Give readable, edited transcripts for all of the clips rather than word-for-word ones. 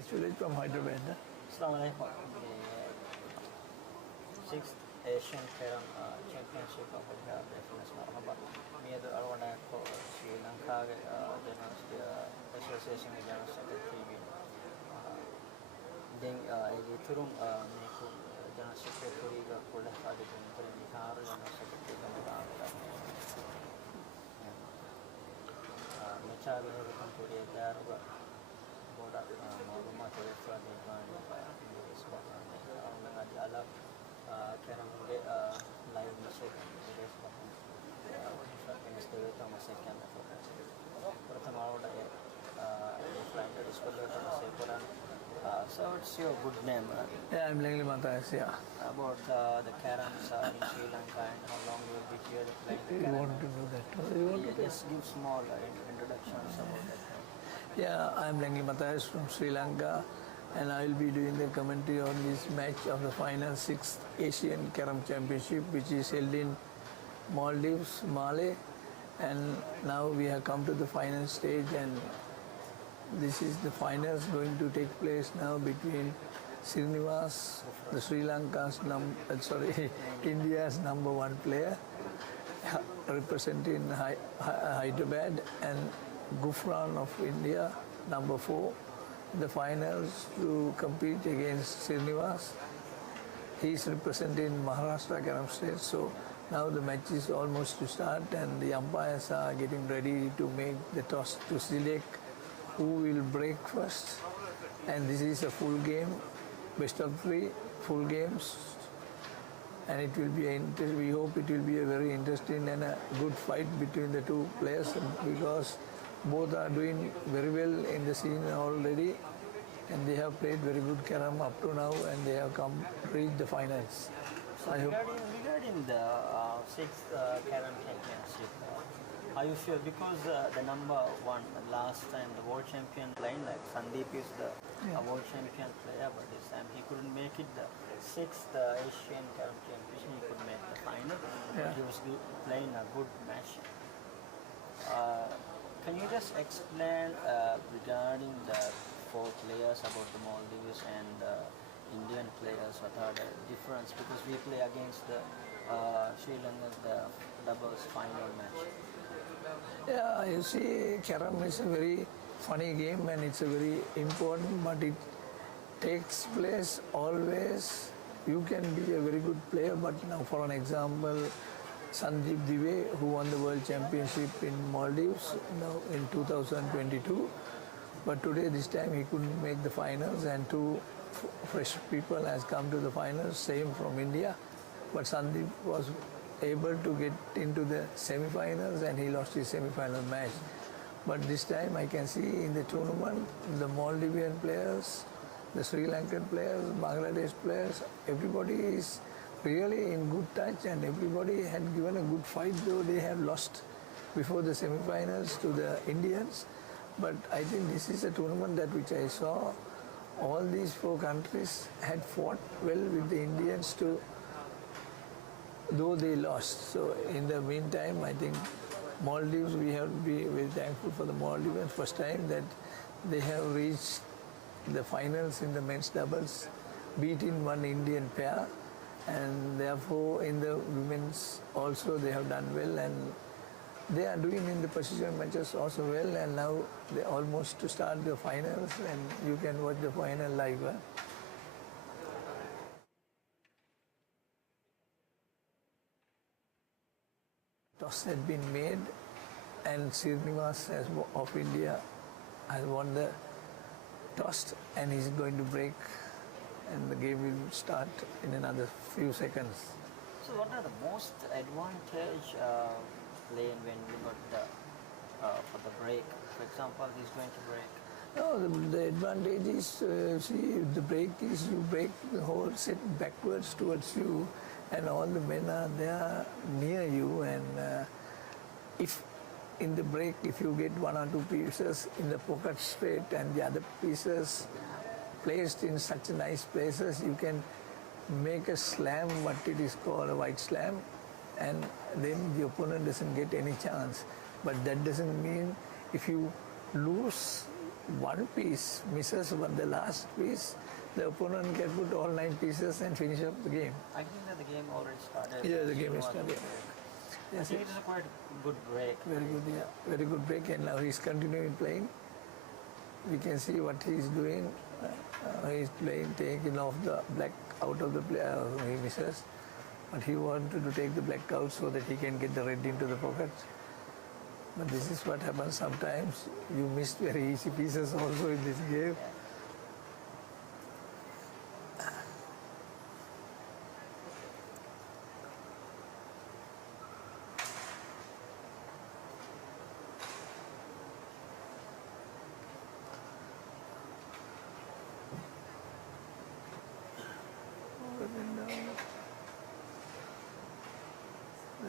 This village from Hyderabad. Assalamualaikum. The sixth Asian Carrom Championship of the Defense Marhaba. Miyadu Arwana ko Sri Lanka General Association General Secretary. Then Iturum Meku General Secretary Kula Hadi General General Secretary Mecha Viharukan Korea Daruga Boda Maluma Teresa Devan English Bahan Mengaji Alam Carrom live music English Bahan English Deveta Masekan Prathama Oda Flight Discovery Masekoran. So what's your good name? Yeah, I'm Lengli Matthias, yeah. About the carroms in Sri Lanka and how long you will be here playing the You carrom? want to know that? Just give small introductions about that. Yeah, I'm Lengli Matthias from Sri Lanka, and I will be doing the commentary on this match of the final 6th Asian Carrom Championship, which is held in Maldives, Male, and now we have come to the final stage, and this is the finals going to take place now between Srinivas, the Sri Lanka's India's number one player, representing Hyderabad, and Ghufran of India, number 4. The finals to compete against Srinivas. He is representing Maharashtra Carrom State. So now the match is almost to start, and the umpires are getting ready to make the toss to select who will break first. And this is a full game, best of 3 full games, and it will be we hope it will be a very interesting and a good fight between the two players, because both are doing very well in the scene already, and they have played very good carrom up to now, and they have reached the finals. So regarding the 6th Carrom Championship, are you sure? Because the number 1 last time the world champion playing, like Sandeep is the world champion player, but this time he couldn't make it the 6th Asian Carrom Championship. He could make the final. But he was playing a good match. Can you just explain regarding the 4 players about the Maldives and the Indian players? What are the difference? Because we play against the Sri Lanka the doubles final match. Yeah, you see, carrom is a very funny game, and it's a very important, but it takes place always. You can be a very good player, but now for an example, Sandeep Dive, who won the world championship in Maldives now in 2022, but today this time he couldn't make the finals, and 2 fresh people has come to the finals, same from India, but Sandeep was able to get into the semi-finals, and he lost his semi-final match. But this time I can see in the tournament, the Maldivian players, the Sri Lankan players, Bangladesh players, everybody is really in good touch, and everybody had given a good fight, though they have lost before the semi-finals to the Indians. But I think this is a tournament that which I saw, all these 4 countries had fought well with the Indians too, though they lost. So in the meantime, I think Maldives, we have to be very thankful for the Maldivians, first time that they have reached the finals in the men's doubles, beating 1 Indian pair, and therefore in the women's also they have done well, and they are doing in the position matches also well, and now they almost to start the finals, and you can watch the final live. Toss had been made, and Srinivas of India has won the toss, and he's going to break, and the game will start in another few seconds. So what are the most advantage playing when you got the for the break? For example, he's going to break. No, the advantage is, see, the break is you break the whole set backwards towards you, and all the men are there near you, and if in the break, if you get 1 or 2 pieces in the pocket straight and the other pieces placed in such nice places, you can make a slam, what it is called a white slam, and then the opponent doesn't get any chance. But that doesn't mean if you lose one piece misses, but the last piece, the opponent can put all 9 pieces and finish up the game. I think that the game already started. Yeah, the game is Srinivas started. I Yes, think it is a quite good break. very good, yeah, very good break, and now he's continuing playing. We can see what he's doing. He's playing, taking off the black out of the play. He misses, but he wanted to take the black out so that he can get the red into the pocket. But this is what happens sometimes. You missed very easy pieces also in this game.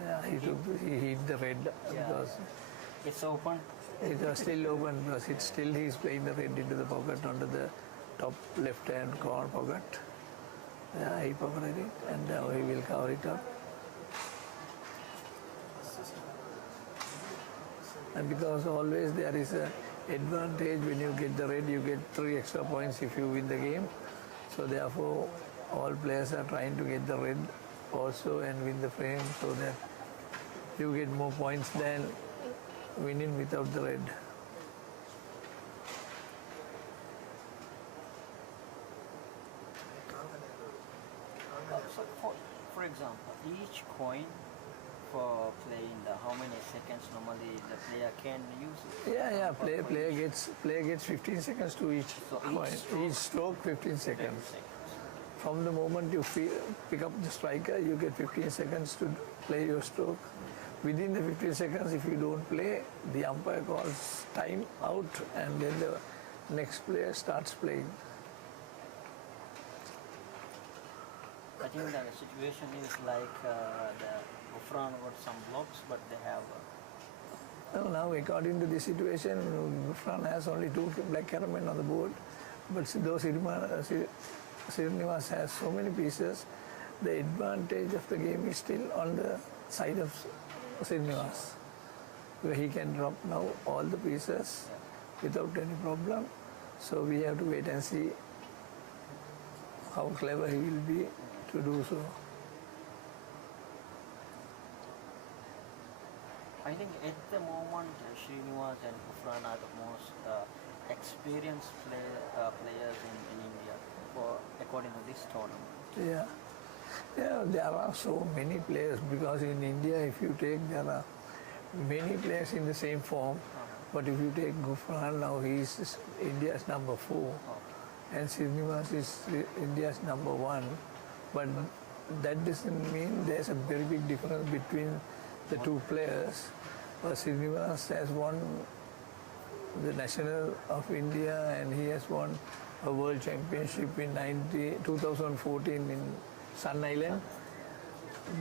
Yeah, he hit the red because It's open. it was still open because it's still he's playing the red into the pocket under the top left hand corner pocket. Yeah, he pocketed it and now he will cover it up. And because always there is a advantage when you get the red, you get 3 extra points if you win the game. So therefore all players are trying to get the red also and win the frame so that you get more points than winning without the red. So for example, each coin for playing the how many seconds normally the player can use it? Yeah. Player gets 15 seconds to each So coin. Each stroke 15 seconds. From the moment you pick up the striker, you get 15 seconds to play your stroke. Within the 15 seconds, if you don't play, the umpire calls time out and then the next player starts playing. I think that the situation is like the Ghufran got some blocks, but they have. Now, according to the situation, Ghufran has only 2 black carrom on the board, but though Srinivas has so many pieces, the advantage of the game is still on the side of Srinivas, where he can drop now all the pieces without any problem. So we have to wait and see how clever he will be to do so. I think at the moment, Srinivas and Ghufran are the most experienced players in India, according to this tournament. Yeah, there are so many players because in India, if you take, there are many players in the same form. But if you take Ghufran now, he is India's number 4, and Srinivas is India's number 1. But that doesn't mean there's a very big difference between the 2 players. But Srinivas has won the National of India and he has won a World Championship in 2014 in Sun Island.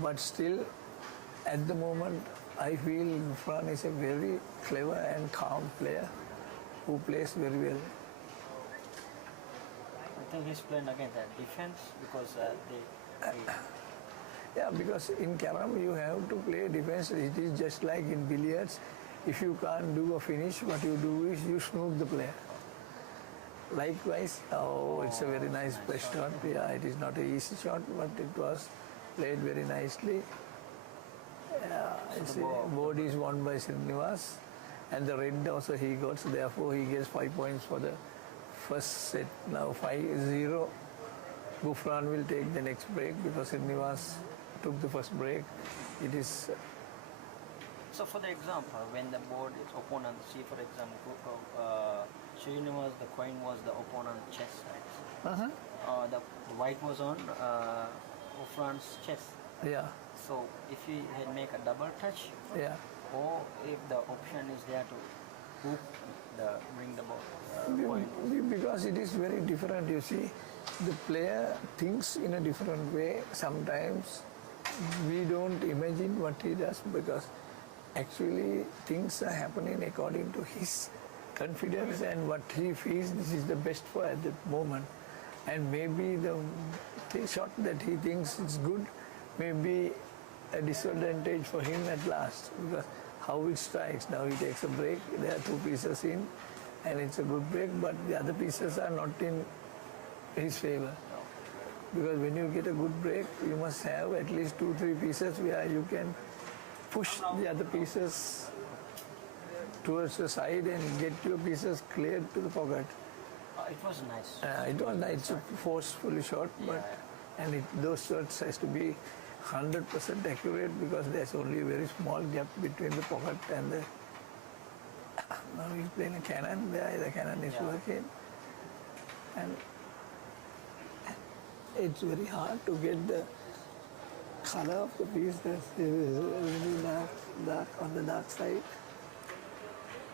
But still, at the moment, I feel Ghufran is a very clever and calm player who plays very well. I think he's playing against the defense because Yeah, because in carrom you have to play defense. It is just like in billiards. If you can't do a finish, what you do is you snook the player. Likewise, it's a very nice press shot. Yeah, it is not an easy shot, but it was played very nicely. It's board is won by Srinivas, and the red also he got, so therefore he gets 5 points for the first set. Now 5-0. Ghufran will take the next break because Srinivas took the first break. It is. So for the example, when the board is opponent, see for example, Srinivas, the coin was the opponent chest side. The white was on Ghufran's chest. Yeah. So if he had make a double touch, Yeah. or if the option is there to hook bring the ball coin. Because it is very different, you see. The player thinks in a different way. Sometimes we don't imagine what he does because actually things are happening according to his confidence and what he feels this is the best for at that moment. And maybe the shot that he thinks is good may be a disadvantage for him at last because how it strikes. Now he takes a break, there are 2 pieces in, and it's a good break, but the other pieces are not in his favor. Because when you get a good break, you must have at least 2-3 pieces where you can push the other pieces towards the side and get your pieces cleared to the pocket. It was nice. It was nice, it's a forcefully shot, but those shots has to be 100% accurate because there's only a very small gap between the pocket and the. Now he's playing a cannon there, the cannon is working, and it's very hard to get the color of the piece that's really dark on the dark side.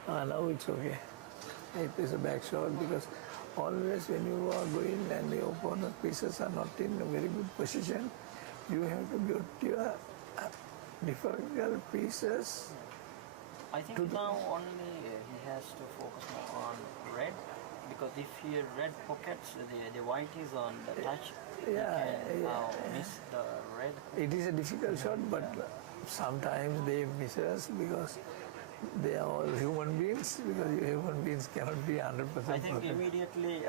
Now it's okay. It is a back shot because always when you are going and the opponent pieces are not in a very good position, you have to get your difficult pieces. I think now only he has to focus more on red, because if he red pockets, the white is on the touch. He can now miss the red. It is a difficult shot, but sometimes they miss us because they are all human beings, because human beings cannot be 100% I think perfect. immediately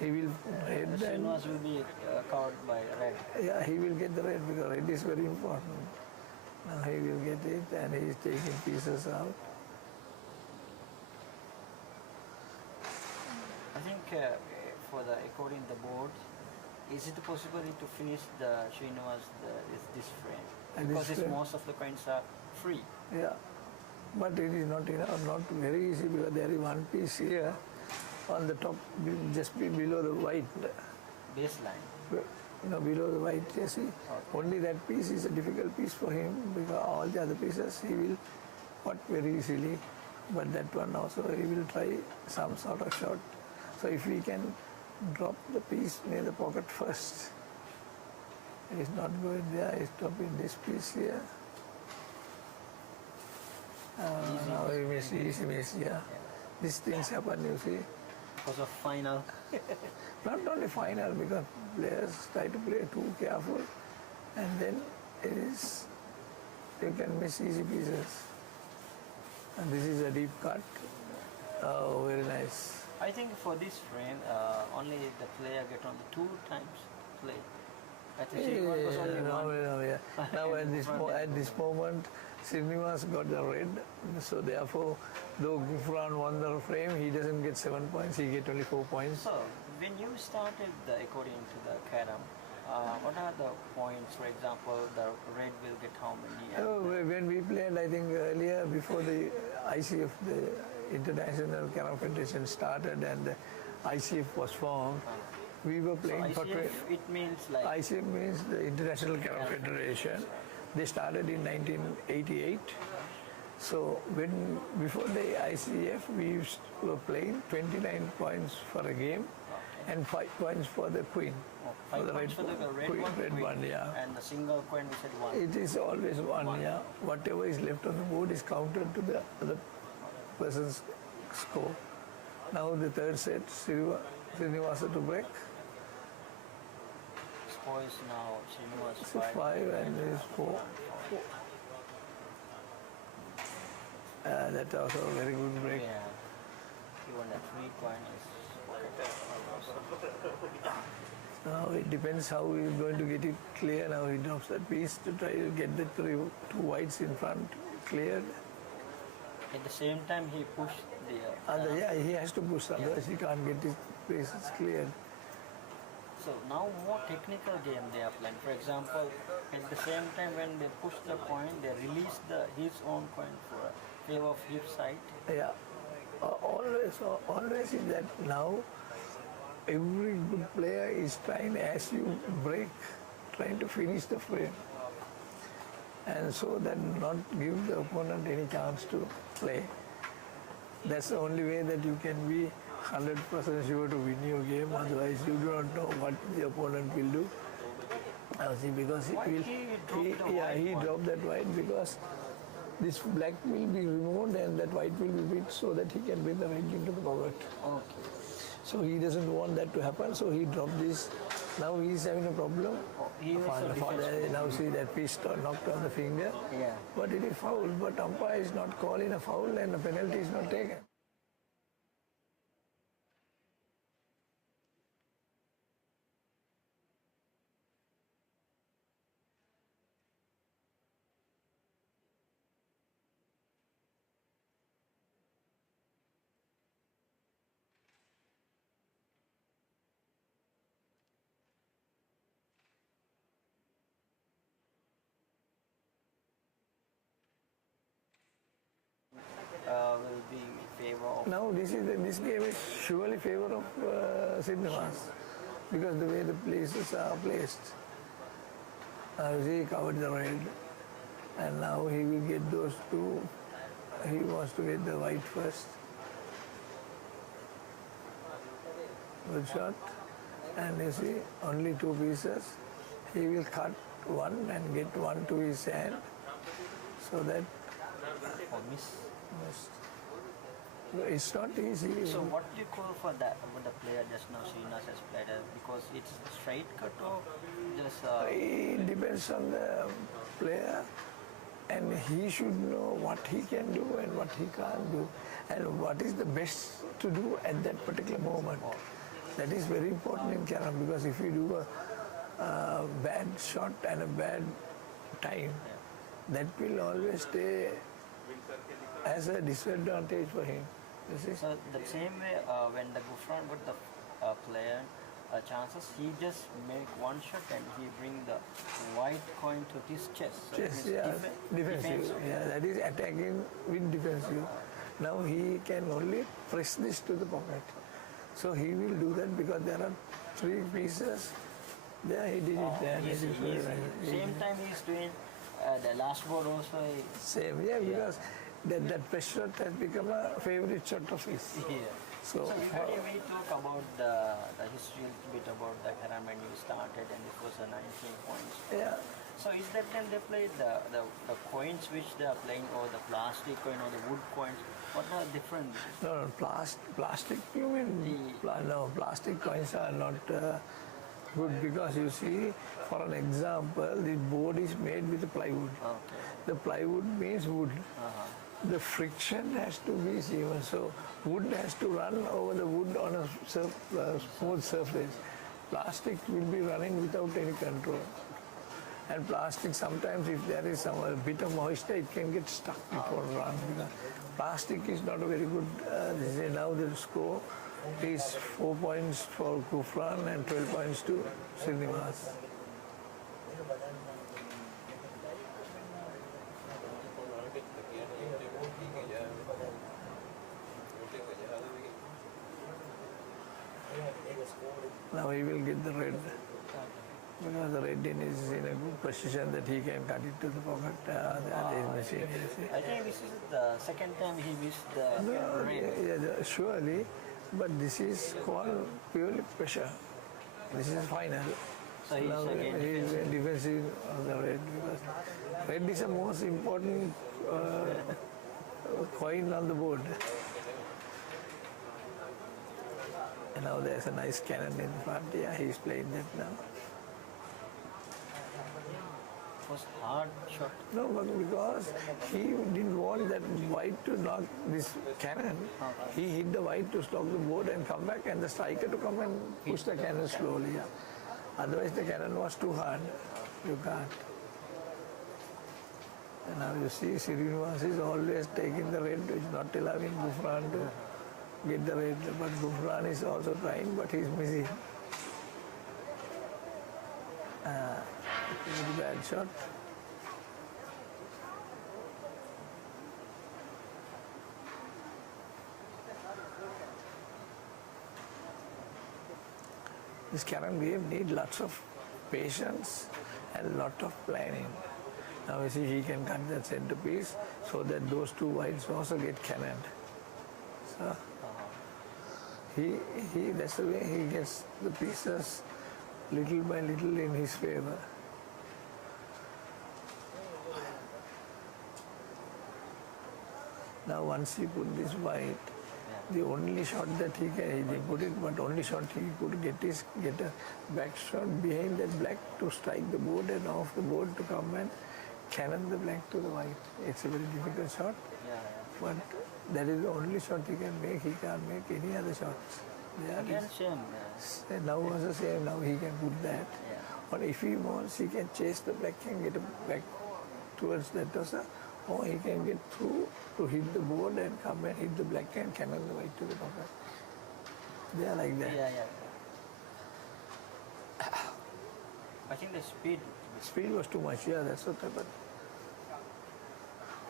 He will red and Srinivas will be covered by red. yeah, he will get the red because red is very important. Now he will get it and he is taking pieces out. I think for the according the board, is it possible to finish the Srinivas this frame? And Because this it's frame? most of the coins are free. Yeah, but it is not enough, not very easy because there is one piece here on the top, just below the white. Baseline. Below the white, you see. Only that piece is a difficult piece for him because all the other pieces he will pot very easily. But that one also he will try some sort of shot. So if we can drop the piece near the pocket first, he's not going there, he's dropping this piece here. Now he miss, yeah. These things happen, you see. Because of final. Not only final, because players try to play too careful, and then you can miss easy pieces. And this is a deep cut. Oh, very nice. I think for this frame, only the player get only 2 times play. I think Srinivas was only one. Now at this moment, Srinivas got the red, so therefore, though Ghufran won the frame, he doesn't get 7 points, he get only 4 points. So, when you started according to the carrom, what are the points? For example, the red will get how many? When we played, I think earlier, before the ICF, the International Carrom Federation started and the ICF was formed, we were playing so ICF, it means like... ICF means the International Carrom Federation. They started in 1988. So before the ICF, we were playing 29 points for a game and 5 points for the queen. 5 points for the red one, yeah. And the single coin we said 1. It is always 1, yeah. Whatever is left on the board is counted to the other person's score. Now the third set, Srinivasa to break. Score is now Srinivas 5 and is 4. That also a very good break. Yeah. Even the 3 coin is... Now it depends how he is going to get it clear. Now he drops that piece to try to get the 2 whites in front cleared. At the same time, he pushed the... Yeah, he has to push, otherwise he can't get his pieces cleared. So now more technical game they are playing. For example, at the same time when they push the coin, they release his own coin for favor of his side. Yeah, always is that now every good player is trying, as you break, trying to finish the frame. And so that not give the opponent any chance to play. That's the only way that you can be 100% sure to win your game, otherwise you do not know what the opponent will do. See, because he dropped that white because this black will be removed and that white will be bit so that he can bring the red into the pocket. Okay. So he doesn't want that to happen, so he dropped this. Now he is having a problem. Now see that piece knocked on the finger. Yeah. But it is foul, but umpire is not calling a foul and a penalty is not taken. now this game is surely favor of Srinivas because the way the places are placed. He covered the red, and now he will get those two. He wants to get the white first. Good shot. And you see, only two pieces. He will cut one and get one to his hand, so that missed. It's not easy. So what do you call for that? What the player just now Srinivas has played because it's straight cut or just? It depends on the player, and he should know what he can do and what he can't do, and what is the best to do at that particular moment. That is very important in carrom because if you do a bad shot and a bad time, that will always stay as a disadvantage for him. So the same way when the Ghufran got the player chances, he just make one shot and he bring the white coin to his chest. So chest, yeah, defensive. Yeah, that is attacking with defensive. Now he can only press this to the pocket. So he will do that because there are three pieces. There he did it there. Same time he's doing the last board also. Same, yeah, because that press shot has become a favorite shot of his. Yeah. So regarding we talk about the history a bit about the carrom when you started and it was a 19 points. Yeah. So is that then they play the coins which they are playing or the plastic coin or the wood coins? What are different? No, plastic. You mean no? Plastic coins are not good because you see, for an example, the board is made with plywood. Okay. The plywood means wood. The friction has to be even. So wood has to run over the wood on a smooth surface. Plastic will be running without any control. And plastic, sometimes if there is a bit of moisture, it can get stuck before run. Because plastic is not a very good. Now the score is 4 points for Ghufran and 12 points to Srinivas. Now he will get the red. Because the red is in a good position that he can cut it to the pocket. Machine, I think this is the second time he missed the red. Yeah, surely, but this is called purely pressure. This is final. So he's again defensive of the red because red is the most important coin on the board. And now there's a nice cannon in front. Yeah, he's playing that now. Was hard shot. No, but because he didn't want that white to knock this cannon. He hit the white to stop the board and come back, and the striker to come and push the cannon slowly. Yeah. Otherwise, the cannon was too hard. You can't. And now you see, Srinivas is always taking the red, is not allowing Ghufran to get the red. But Ghufran is also trying, but he's missing. Very bad shot. This carrom game needs lots of patience and lot of planning. Now you see he can cut that centerpiece so that those two whites also get cannoned. So that's the way he gets the pieces little by little in his favor. Now once he put this white, the only shot that he put it, but only shot he could get is get a back shot behind that black to strike the board and off the board to come and cannon the black to the white. It's a very difficult shot, but that is the only shot he can make. He can't make any other shots. Again, same. Now was the same. Now he can put that. But if he wants, he can chase the black and get back towards that tossa. Or he can get through to hit the board and come and hit the black and cannon the white to the pocket. They are like that. I think the speed. Speed was too much, yeah, that's what happened.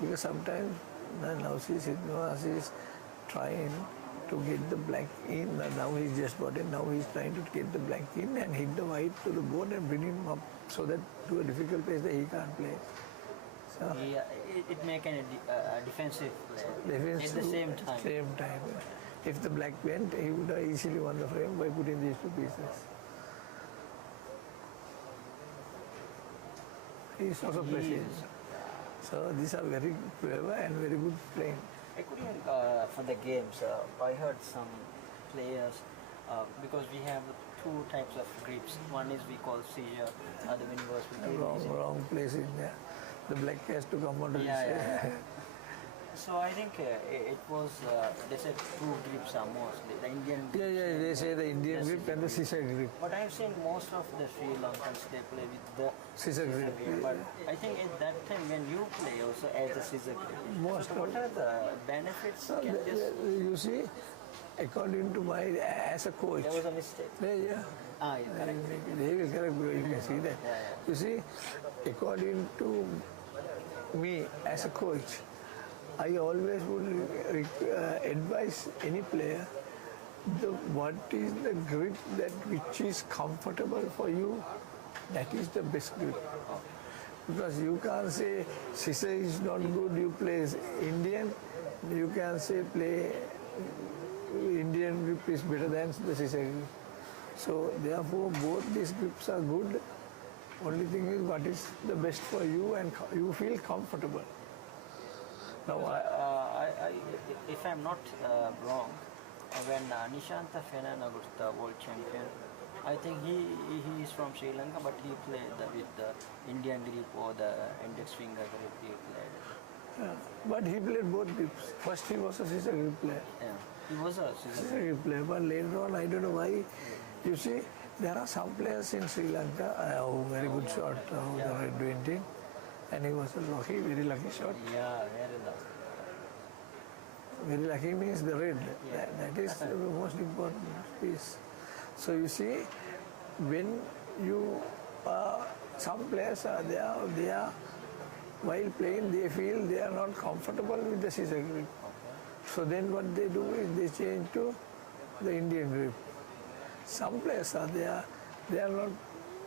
Because sometimes, now see, Srinivas is trying to get the black in. Now he's just got it. Now he's trying to get the black in and hit the white to the board and bring him up so that to a difficult place that he can't play. So it make a defensive play defense at the same time. Same time. If the black went, he would have easily won the frame by putting these two pieces. He is also precise. So these are very clever and very good playing. According for the games, I heard some players because we have two types of grips. One is we call seizure, other one was Wrong place in there. The black has to come out of yeah. So I think it was they said two grips are mostly the Indian. Yeah, they say the Indian grip and the scissor grip. But I've seen most of the Sri Lankans they play with the Scissor grip. But I think at that time when you play also as a scissor grip. Most so what are the benefits? You see, according to my as a coach. There was a mistake. Yeah. Correct. They will correct you. You can see that. You see, according to me as a coach, I always would advise any player what is the grip that which is comfortable for you, that is the best grip. Because you can't say scissor is not good, you play Indian, you can say play Indian grip is better than the scissor grip. So therefore both these grips are good. Only thing is what is the best for you and you feel comfortable. Now, if I'm not wrong, when Nishanta Fenana was the world champion, I think he is from Sri Lanka, but he played with the Indian grip or the index finger grip he played. But he played both grips. First he was a scissor grip player. Yeah, he was a scissor grip player, but later on I don't know why. You see, there are some players in Sri Lanka, very good shot, the red 20. And he was a lucky, very lucky shot. Yeah, very lucky. Very lucky means the red. Yeah. That is the most important piece. So you see, when you some players are there, they are while playing they feel they are not comfortable with the scissor grip. So then what they do is they change to the Indian grip. Some players are there, they are not.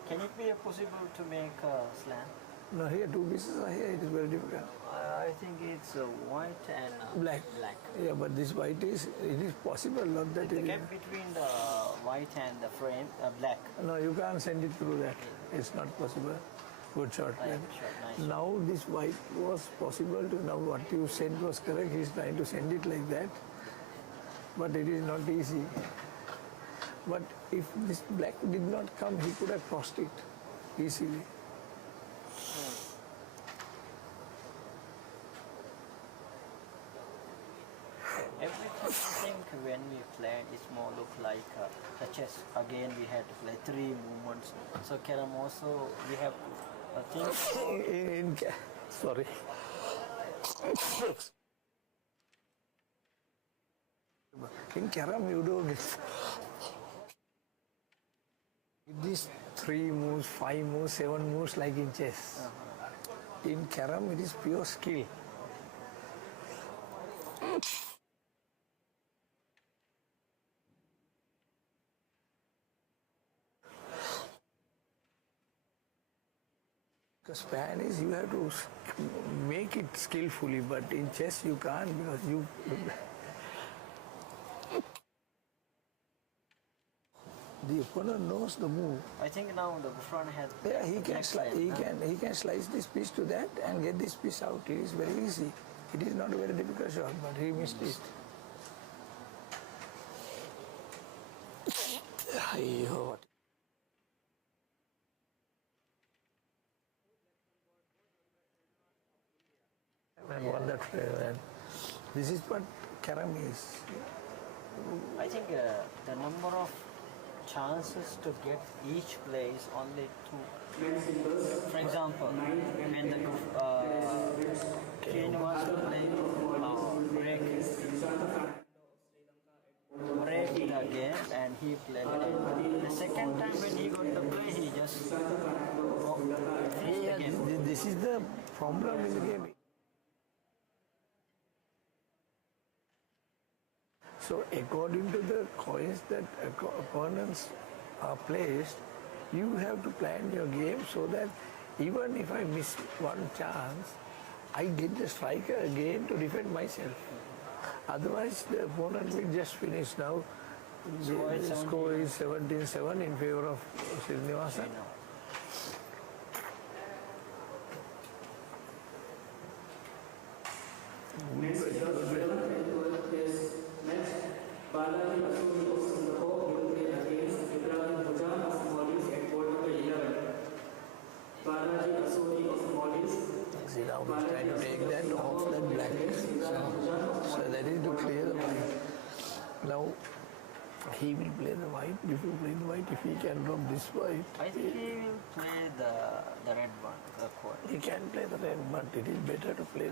Can it be possible to make a slam? No, here two pieces are here, it is very difficult. I think it's white and black. Yeah, but this white it is possible, not that the gap between the white and the frame, black. No, you can't send it through that. It's not possible. Good shot. Nice. Now this white was possible to, now what you said was correct, he's trying to send it like that. But it is not easy. But if this black did not come, he could have crossed it easily. Everything I think when we played is more look like the chess. Again we had to play 3 movements. So carrom also we have think. Sorry. In carrom you do these 3 moves, 5 moves, 7 moves like in chess. In carrom it is pure skill. Because Spanish you have to make it skillfully, but in chess you can't because you. The opponent knows the move. I think now the Ghufran has. Yeah, he can slice this piece to that and get this piece out. It is very easy. It is not a very difficult shot, but he missed it. And won that and this is what carrom is. I think the number of chances to get each play is only 2. For example, when the King was playing break the game and he played it. The second time when he got the play, he just finished the game. This is the problem in the game. So according to the coins that opponents are placed, you have to plan your game so that even if I miss one chance, I get the striker again to defend myself. Otherwise, the opponent will just finish now. The score is 17-7 in favor of Srinivasan. Balaji Asuri of Singapore will play against Ibrahim Hujan of Maldives at board number 11. Balaji Asuri of Maldives. See, now he's trying to take that off that black. So that is to clear the white. Now he will play the white. Before playing the white, if he can drop this white, I think he will play the red one, the core. he can play the red, but it is better to play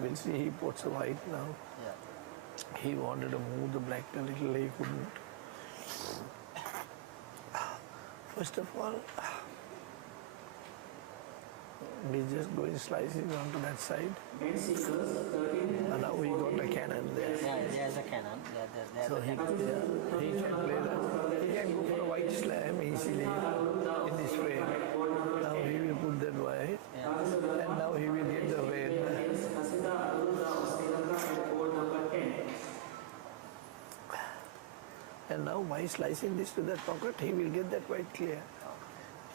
we'll see, he puts a white now. Yeah. He wanted to move the black a little, he couldn't. First of all, he's just going slicing onto that side. And now he got a cannon there. Yeah, there's a cannon. There's So a he cannon. can play that. He can go for a white slam easily in this frame. Now he will put that white. Yeah. And now he will get the red. And now by slicing this to that pocket, he will get that white clear.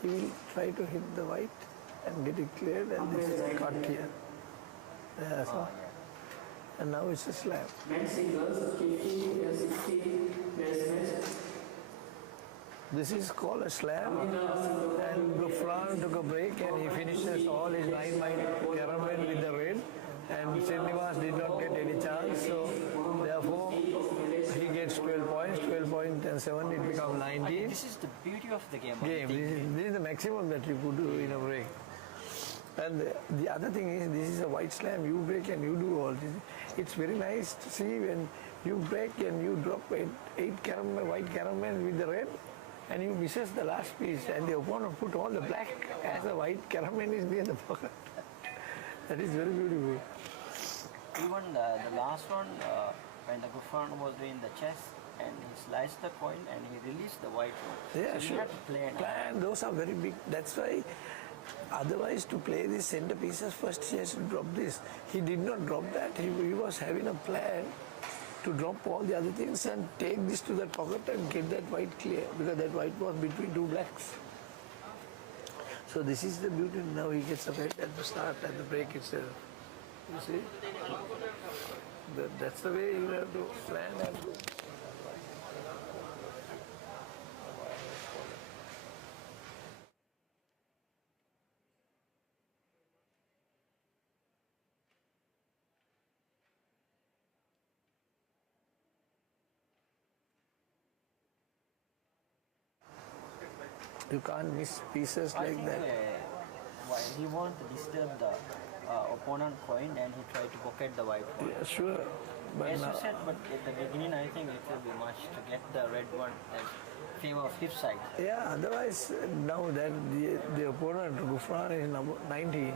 He will try to hit the white and get it cleared, and this is cut here. Yeah, so. And now it's a slam. Men singles 50 and 60 best match. This is called a slam, and Ghufran took a break and he finishes all his 9 white caramel with the red, and Srinivas did not get any chance, so therefore he gets 12 points, 12 points and 7, it becomes 19. This is the beauty of the game. This is the maximum that you could do in a break. And the other thing is, this is a white slam, you break and you do all this. It's very nice to see when you break and you drop 8 caramel, white caramel with the red, and you misses the last piece, and the opponent put all the black as the white caramel is near the pocket. That is very beautiful. Even the last one, when the Ghufran was doing the chess, and he sliced the coin and he released the white one. Yeah, so sure. You have to play now. Plan, those are very big. That's why, otherwise, to play these center pieces, first he has to drop this. He did not drop that. He was having a plan to drop all the other things and take this to that pocket and get that white clear, because that white was between 2 blacks. So this is the beauty. Now he gets a red at the start, at the break itself. You see? That's the way you have to plan and do. You can't miss pieces I like think that. he wanted to disturb the opponent coin and he tried to pocket the white one. Yeah, sure. But As now, you said, but at the beginning I think it will be much to get the red one as favor of his side. yeah, otherwise, now that the opponent, Ghufran, is number 19,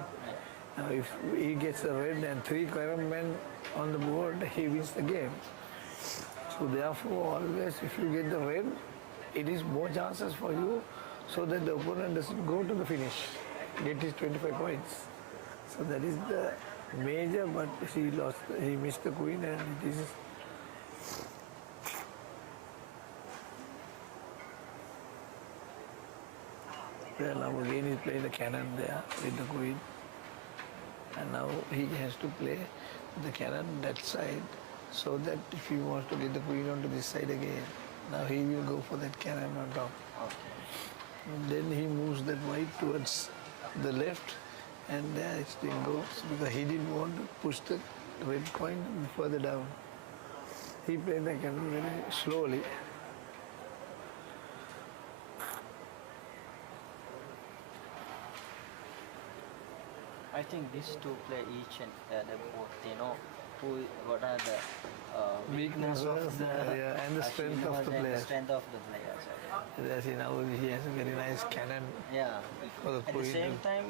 now if he gets a red and 3 carrom men on the board, he wins the game. So therefore, always if you get the red, it is more chances for you, so that the opponent doesn't go to the finish, get his 25 points. So that is the major, but he missed the queen, and it is. Well, now again he's playing the cannon there with the queen, and now he has to play the cannon that side, so that if he wants to get the queen onto this side again, now he will go for that cannon on top. And then he moves that white towards the left, and there it still goes, because he didn't want to push the red coin further down. He played the cannon very slowly. I think these two play each and the both. They know what are the weakness of the and the strength of the and player. the strength of the players. As you know, he has a very nice cannon Yeah. for the At the queen. same time,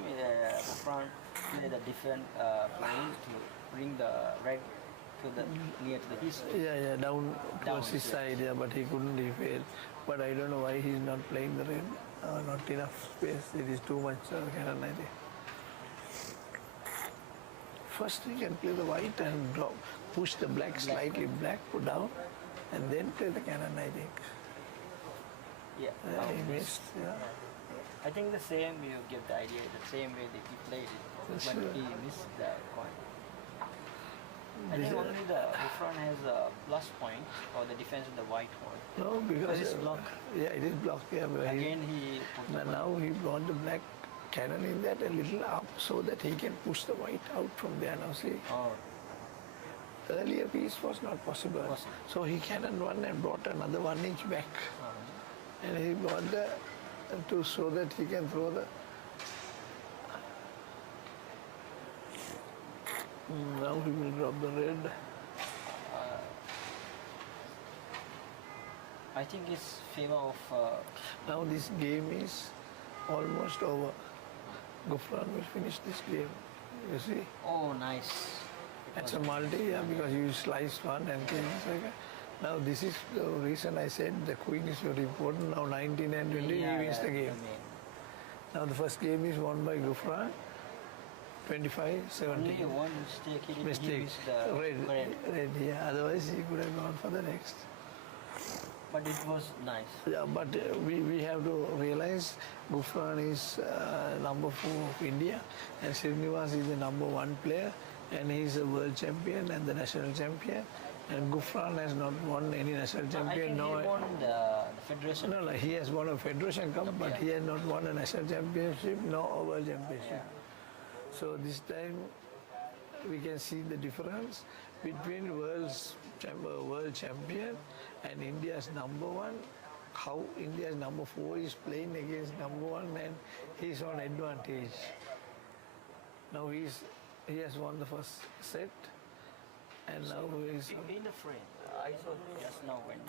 Ghufran played a different plan to bring the red to the near to the his Yeah, down towards his yeah. side, yeah, but he couldn't, he failed. But I don't know why he's not playing the red. Not enough space. It is too much cannon, I think. First he can play the white and drop, push the black slightly black, put down, and then play the cannon, I think. Yeah. Yeah, he missed, yeah. I think the same you give the idea, the same way that he played it, but Sure. he missed the coin. I This think is- only the Ghufran has a plus point for the defense of the white horn. No, because it's blocked. Yeah, it is blocked. Yeah, but Again, he put the now he brought the black cannon in that a little up so that he can push the white out from there. Now see, oh, earlier piece was not possible. So he cannon one and brought another 1 inch back, and he brought the to so that he can throw the. Now he will drop the red. I think it's favor of Now this game is almost over. Ghufran will finish this game. You see? oh nice. It's a multi, yeah, because you slice one and kill the second. Now this is the reason I said the queen is very important. Now 19 and 20, he wins the game. Now the first game is won by Ghufran, 25-17. Only one mistake. Mistake. He missed the Red, yeah. Otherwise he could have gone for the next. But it was nice. Yeah, but we have to realize Ghufran is number 4 of India and Srinivas is the number 1 player and he is a world champion and the national champion. And Ghufran has not won any national I champion. think he won the federation. No, he has won a Federation Cup, but he has not won a national championship nor a world championship. So this time we can see the difference between world champion and India's number 1. How India's number 4 is playing against number 1 and he's on advantage. Now he has won the first set. And now he's In the frame, I saw just now when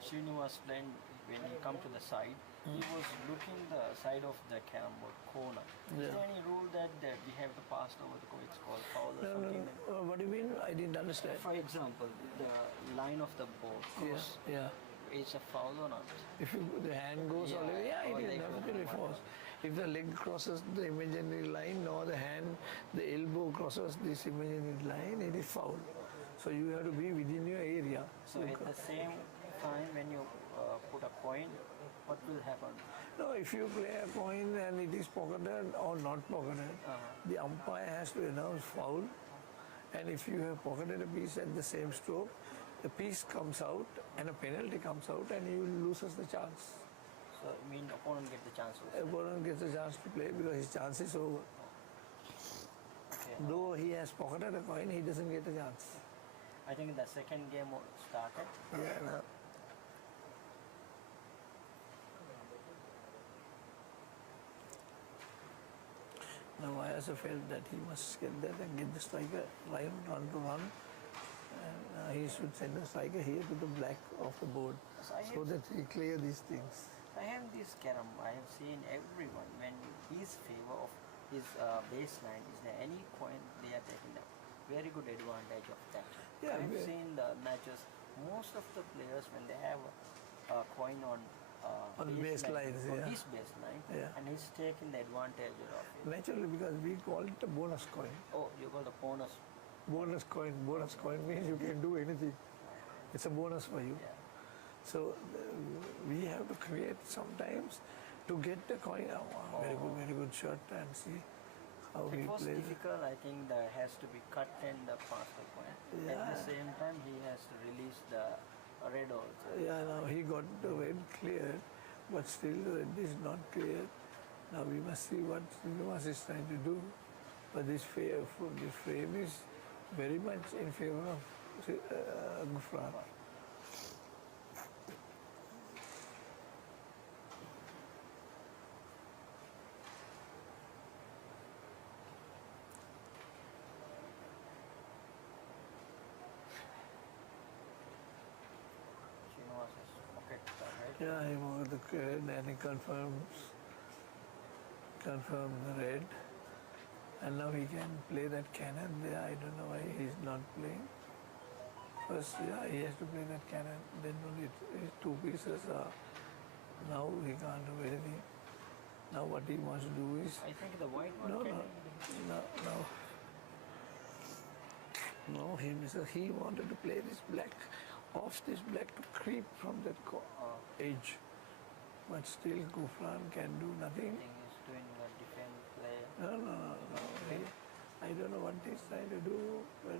Srini was playing, when he come to the side, he was looking the side of the carrom board corner. Is there any rule that we have to pass over the it's called foul or something? What do you mean? I didn't understand. For example, the line of the ball cross, Yeah. is a foul or not? If the hand goes all the way, or it leg is definitely false. If the leg crosses the imaginary line or the hand, the elbow crosses this imaginary line, it is foul. So you have to be within your area. So at the same time, when you put a coin, what will happen? No, if you play a coin and it is pocketed or not pocketed, the umpire has to announce foul. And if you have pocketed a piece at the same stroke, the piece comes out and a penalty comes out and you loses the chance. So I mean, opponent get the chance. Opponent gets a chance to play because his chance is over. Okay. Though he has pocketed a coin, he doesn't get a chance. I think the second game started. Yeah, no. Now I also felt that he must get that and get the striker right run to run. And he should send the striker here to the black of the board so that he clear these things. I have this carrom. I have seen everyone when his favor of his baseline is there any coin they are taking a very good advantage of that. Yeah, I have yeah. seen the matches. Most of the players when they have a coin on baselines, on yeah. his baseline, Yeah. and he's taking the advantage of it. Naturally, because we call it a bonus coin. Oh, you got the bonus. Bonus coin means you can do anything. It's a bonus for you. Yeah. So we have to create sometimes to get the coin. Oh, wow, very good shot and see how he It was plays. difficult. I think there has to be cut and pass the coin. At Yeah. the same time, he has to release the red also. Yeah, now he got the red cleared, but still the red is not cleared. Now we must see what Srinivas is trying to do. But this frame is very much in favor of Ghufran. Srinivas is pocket, right? Yeah, he moved the red and he confirmed the red. And now he can play that cannon there. I don't know why he's not playing. First, yeah, he has to play that cannon. Then only his two pieces are. Now he can't do anything. Now what he wants to do is I think the white one no, can. no, no, no. He wanted to play this black, off this black to creep from that edge. But still, Ghufran can do nothing. I think he's doing a defense play. No. I don't know what he's trying to do. But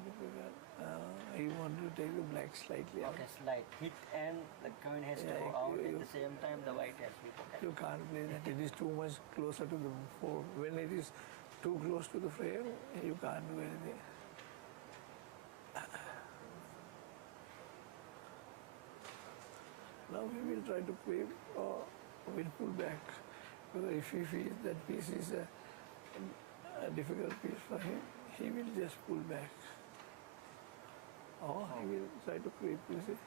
he wanted to take the black slightly out. Okay, slide. Hit and the coin has to go out. At the same time, the white has to be protected. You can't play that. It is too much closer to the fore. When it is too close to the frame, you can't do anything. Now we will try to creep or we'll pull back. Because if he feels that piece is a difficult piece for him, he will just pull back. Or he will try to creep, you see.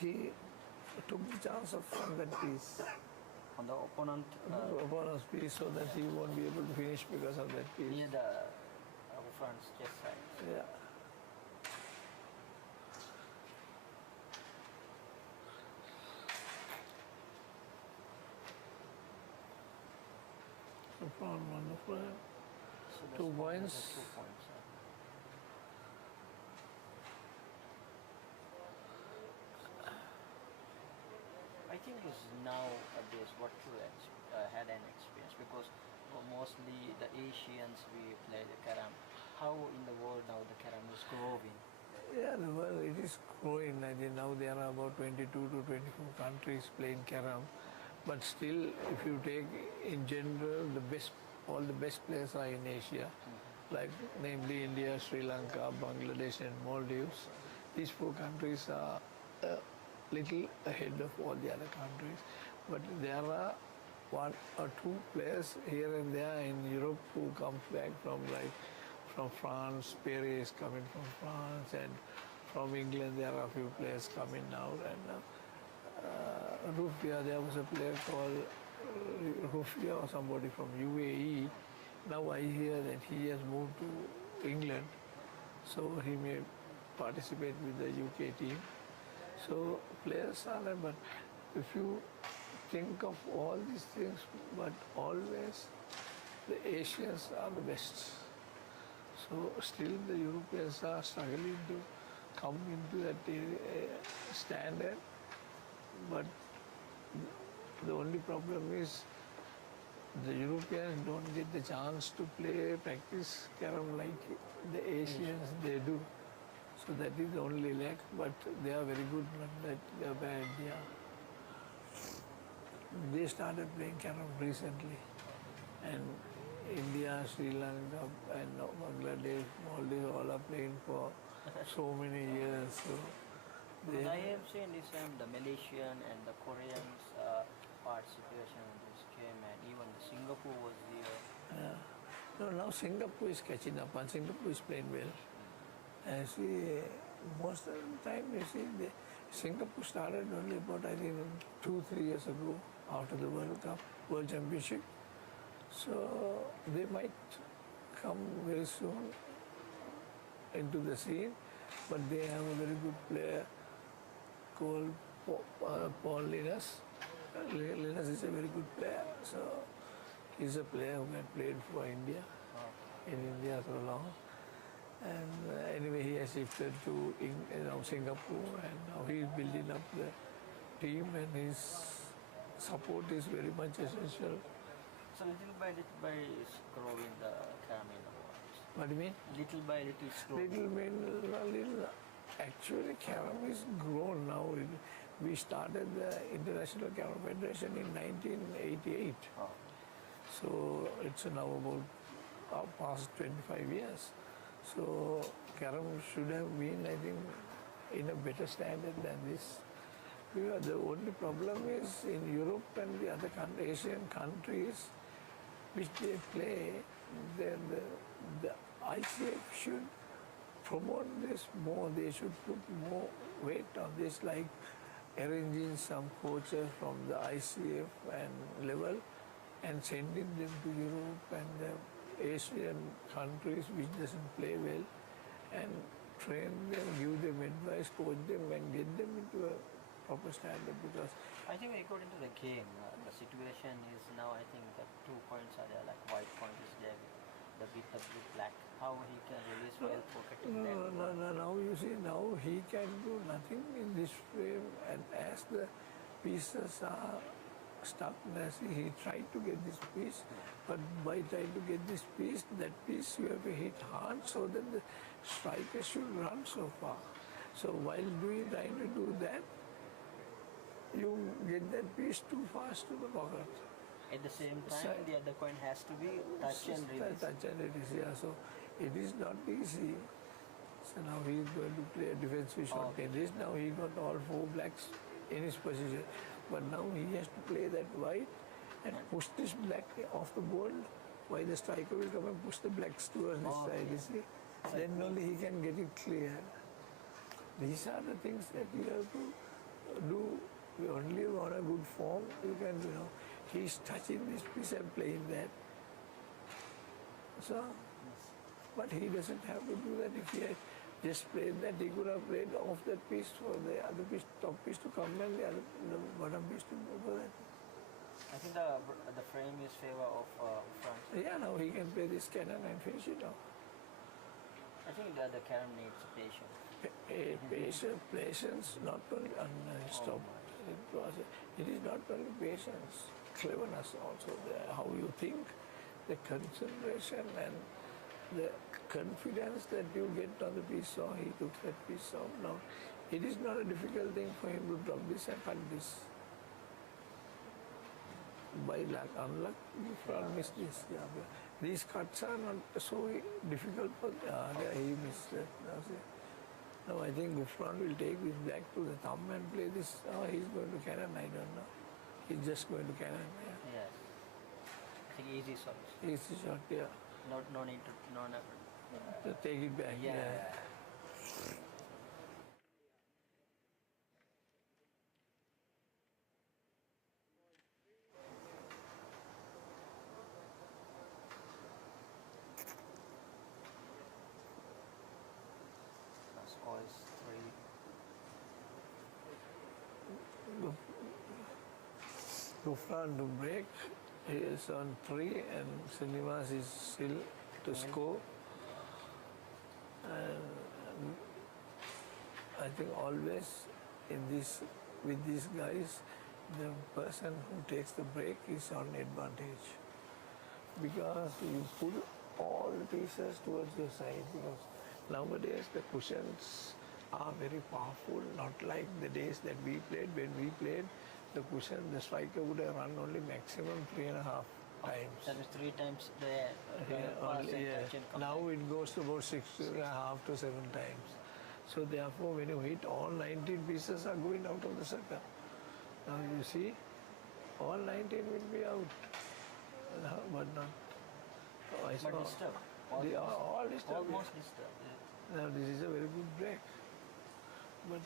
He took the chance of from that piece, On the opponent, opponent's piece, so that he won't be able to finish because of that piece. near the front's chest side. Yeah. So from wonderful. So the 2 small has points. a 2 points. I think it's nowadays what you had an experience because mostly the Asians we play the carrom. How in the world now the carrom is growing? Yeah, well, it is growing. I think now there are about 22 to 24 countries playing carrom. But still, if you take in general, all the best players are in Asia, like namely India, Sri Lanka, Bangladesh, and Maldives. These 4 countries are a little ahead of all the other countries. But there are 1 or 2 players here and there in Europe who comes back from from France. Perez coming from France, and from England there are a few players coming now. And Rufia, there was a player called Rufia or somebody from UAE. Now I hear that he has moved to England, so he may participate with the UK team. So players are there, but if you think of all these things, but always the Asians are the best. So still the Europeans are struggling to come into that standard, but the only problem is the Europeans don't get the chance to practice carrom like the Asians they do. So that is the only lack, but they are very good, not that they are bad, yeah. They started playing carrom recently, and India, Sri Lanka, and now Bangladesh, Maldives all are playing for so many years. So I have seen this time the Malaysian and the Koreans participation in this game, and even the Singapore was there. no, now Singapore is catching up, and Singapore is playing well. And see, most of the time, you see, Singapore started only about, I think, 2-3 years ago after the World Cup, World Championship. So they might come very soon into the scene, but they have a very good player called Paul Linus. Linus is a very good player. So he's a player who had played for India, in India so long. And anyway, he has shifted to Singapore, and now he's building up the team, and his support is very much essential. So little by is growing the carrom in the world. What do you mean? Little by little is growing. Actually, carrom is grown now. We started the International Carrom Federation in 1988. So it's now about past 25 years. So carrom should have been, I think, in a better standard than this. The only problem is in Europe and the other Asian countries which they play, then the ICF should promote this more. They should put more weight on this, like arranging some coaches from the ICF and level and sending them to Europe and the Asian countries which doesn't play well, and train them, give them advice, coach them, and get them into a proper standard. Because I think according to the game, the situation is now, I think the 2 points are there, like white point is there, the with the blue black. How he can release while pocketing them? now you see, now he can do nothing in this frame, and as the pieces are stuck, he tried to get this piece, but by trying to get this piece, that piece you have to hit hard so that the striker should run so far. So while trying to do that, you get that piece too fast to the pocket. At the same time, the other coin has to be touch and release. Touch and release, yeah. So it is not easy. So now he is going to play a defensive shot tennis. Now he got all 4 blacks in his position. But now he has to play that white and push this black off the board, while the striker will come and push the blacks towards this side, you see. Then only he can get it clear. These are the things that you have to do. You only on a good form, you can, he's touching this piece and playing that. So, but he doesn't have to do that. If he had just played that, he could have played off that piece for the other piece, top piece to come and the bottom piece to go that. I think the frame is favor of front. Yeah, now he can play this cannon and finish it off. I think the carrom needs patience. Patience, not only stop. It is not only patience, cleverness also. How you think, the concentration and the confidence that you get on the piece. So he took that piece off. Now, it is not a difficult thing for him to drop this and cut this. By luck, unluck, Ghufran missed this. Yeah. These cuts are not so difficult for he missed it. Now I think Ghufran will take this black to the thumb and play this. He's going to cannon, I don't know. He's just going to cannon. Yeah. Yes. I think easy shot. Easy shot, yeah. No need to To take it back. Yeah. Score is 3. Ghufran to break. He is on 3 and Srinivas is still to score. And I think always with these guys, the person who takes the break is on advantage, because you pull all the pieces towards your side, because nowadays the cushions are very powerful, not like the days that we played. When we played, the cushion, the striker would have run only maximum 3.5 times. That is 3 times the Now it goes to about 6.5 to 7 times. So therefore, when you hit, all 19 pieces are going out of the circle. Now you see, all 19 will be out, but not. But disturbed. They are all disturbed. Almost disturbed. Yeah. Now this is a very good break, but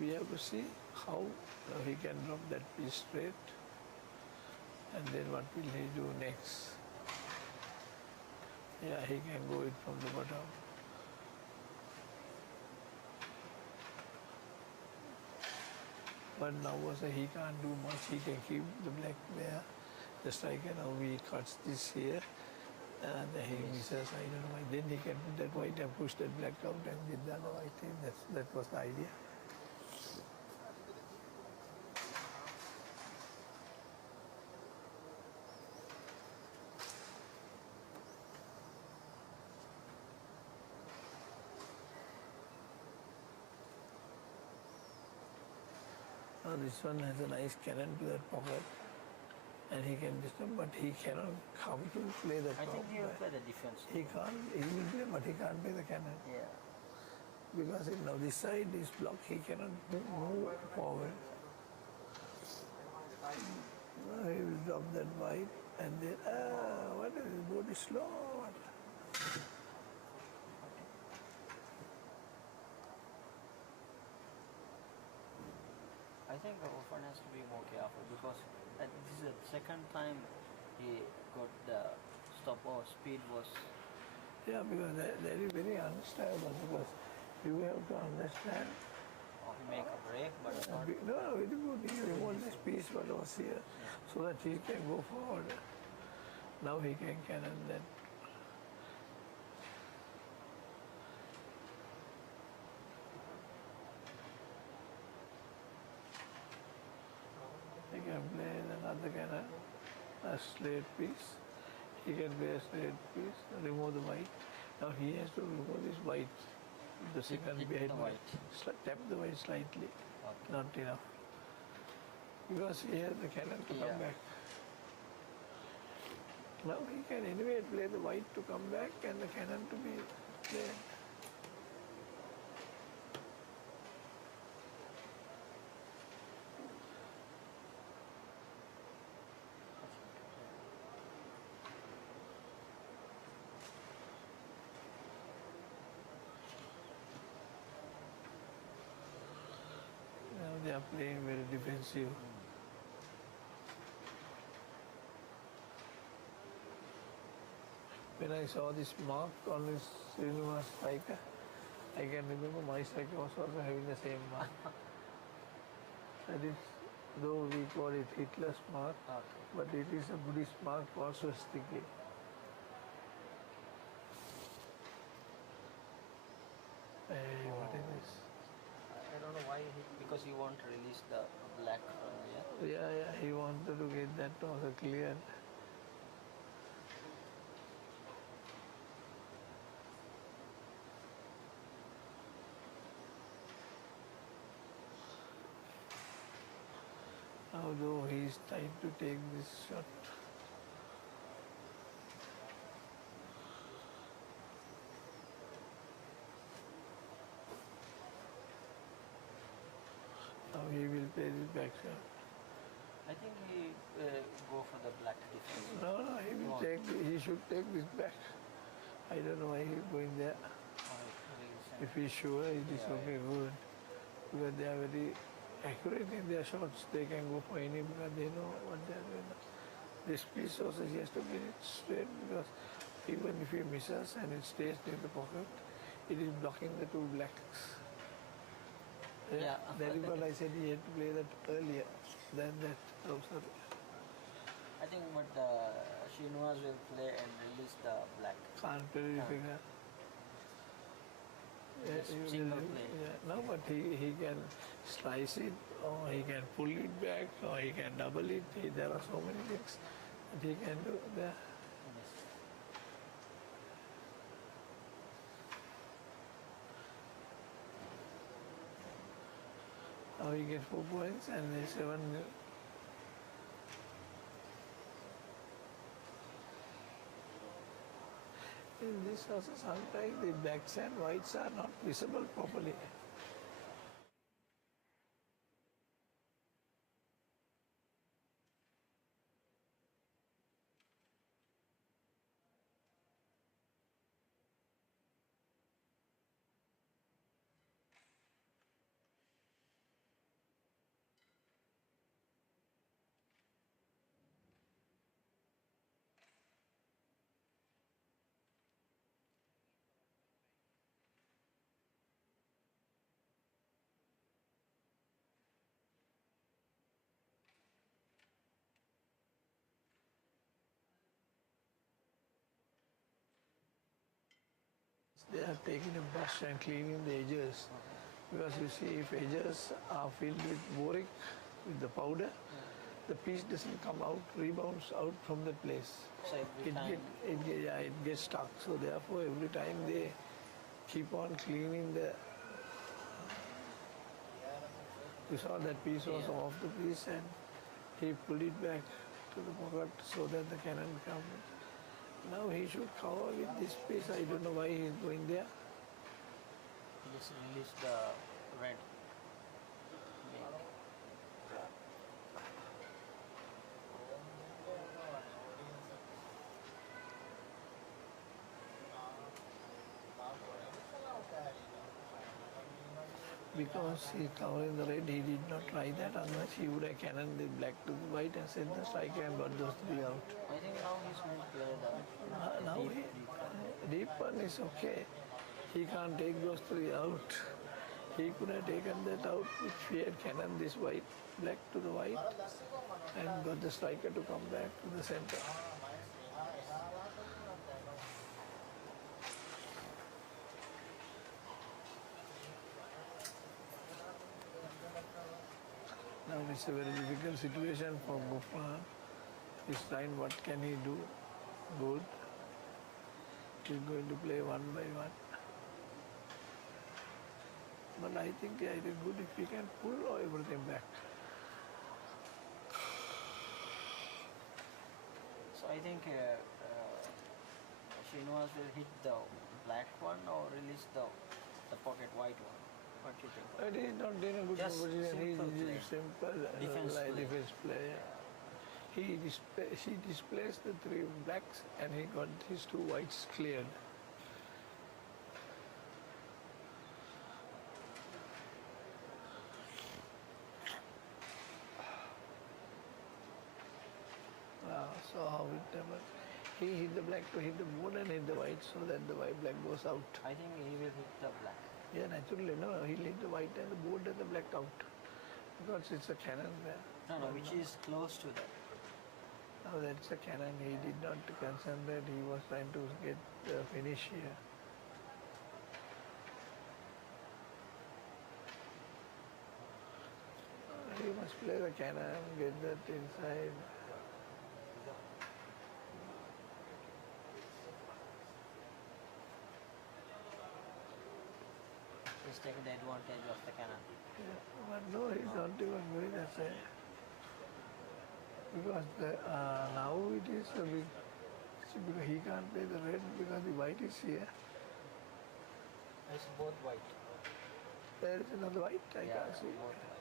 we have to see how he can drop that piece straight, and then what will he do next. Yeah, he can go it from the bottom. But now also he can't do much. He can keep the black there. The striker now he cuts this here, and he misses. I don't know why. Then he can put that white and push that black out and get the other white in. That was the idea. Now this one has a nice cannon to that pocket, and he can disturb, but he cannot come to play the I think he will play the defense. He can't, he will play, but he can't play the cannon. Yeah. Because now this side is blocked, he cannot move forward. Now he will drop that white, and then, what is his board is slow. I I think Ghufran has to be more careful because this is the second time he got the stop or speed was. Yeah, because that is very understandable because you have to understand. Or he make a break, but not. No, very good. He removed this piece what was here so that he can go forward. Now he can cannon that. He can play another cannon, a slate piece. He can play a slate piece, remove the white. Now he has to remove this white, the second hit behind the white. white. Tap the white slightly, Okay. not enough. Because here the cannon to come back. Now he can anyway play the white to come back and the cannon to be played. Now they are playing very defensive. When I saw this mark on his Srinivas striker, I can remember my striker was also having the same mark. That is, though we call it Hitler's mark, but it is a Buddhist mark for swastika. Hey, what is this? I don't know why because he won't release the black from here. Yeah, he wanted to get that also cleared. Although he is trying to take this shot. Now he will play this back shot. I think he go for the black defense. No, he will take. He should take this back. I don't know why he's going there. If he's sure it is okay, good. Because they are very accurate in their shots. They can go for any because they know what they are doing. This piece also he has to get it straight because even if he misses and it stays near the pocket, it is blocking the two blacks. Yeah. That is what I said he had to play that earlier than that. Oh, sorry. I think but Srinivas will play and release the black. Can't really figure. Just single play. No, but he can slice it, or he can pull it back, or he can double it. There are so many things that he can do there. Yes. Now he gets 4 points and there's 7. In this also sometimes the blacks and whites are not visible properly. They are taking a brush and cleaning the edges. Because you see, if edges are filled with boric, with the powder, the piece doesn't come out, rebounds out from the place. So every time. It gets stuck. So therefore, every time they keep on cleaning the. You saw that piece was off the piece and he pulled it back to the pocket so that the cannon comes. Now he should cover with this piece. I don't know why he is going there. Just release the red. because he's covering the red, he did not try that. Otherwise, he would have cannoned the black to the white and sent the striker and got those three out. I think now he's going to play the Now deep one is okay. He can't take those three out. He could have taken that out if he had cannoned this white, black to the white, and got the striker to come back to the center. Now it's a very difficult situation for Ghufran. He's trying what can he do. Good. He's going to play one by one. But I think it is good if he can pull everything back. So I think Srinivas will hit the black one or release the pocket white one. What do you think? But he's not in a good Just position. simple He's play. simple defense player. He displaced the three blacks and he got his two whites cleared. So how it happened? He hit the black to hit the board and hit the white so that the white black goes out. I think he will hit the black. Yeah, naturally, no, he'll hit the white and the board and the black out. Because it's a cannon there. No, which is close to that. Now that's a cannon. He did not concentrate. He was trying to get the finish here. He must play the cannon, get that inside. He's taking the advantage of the cannon. Yeah, but no, he's not even going that side. Because now it is a big, because he can't play the red because the white is here. It's both white. There is another white, I can't see. both white.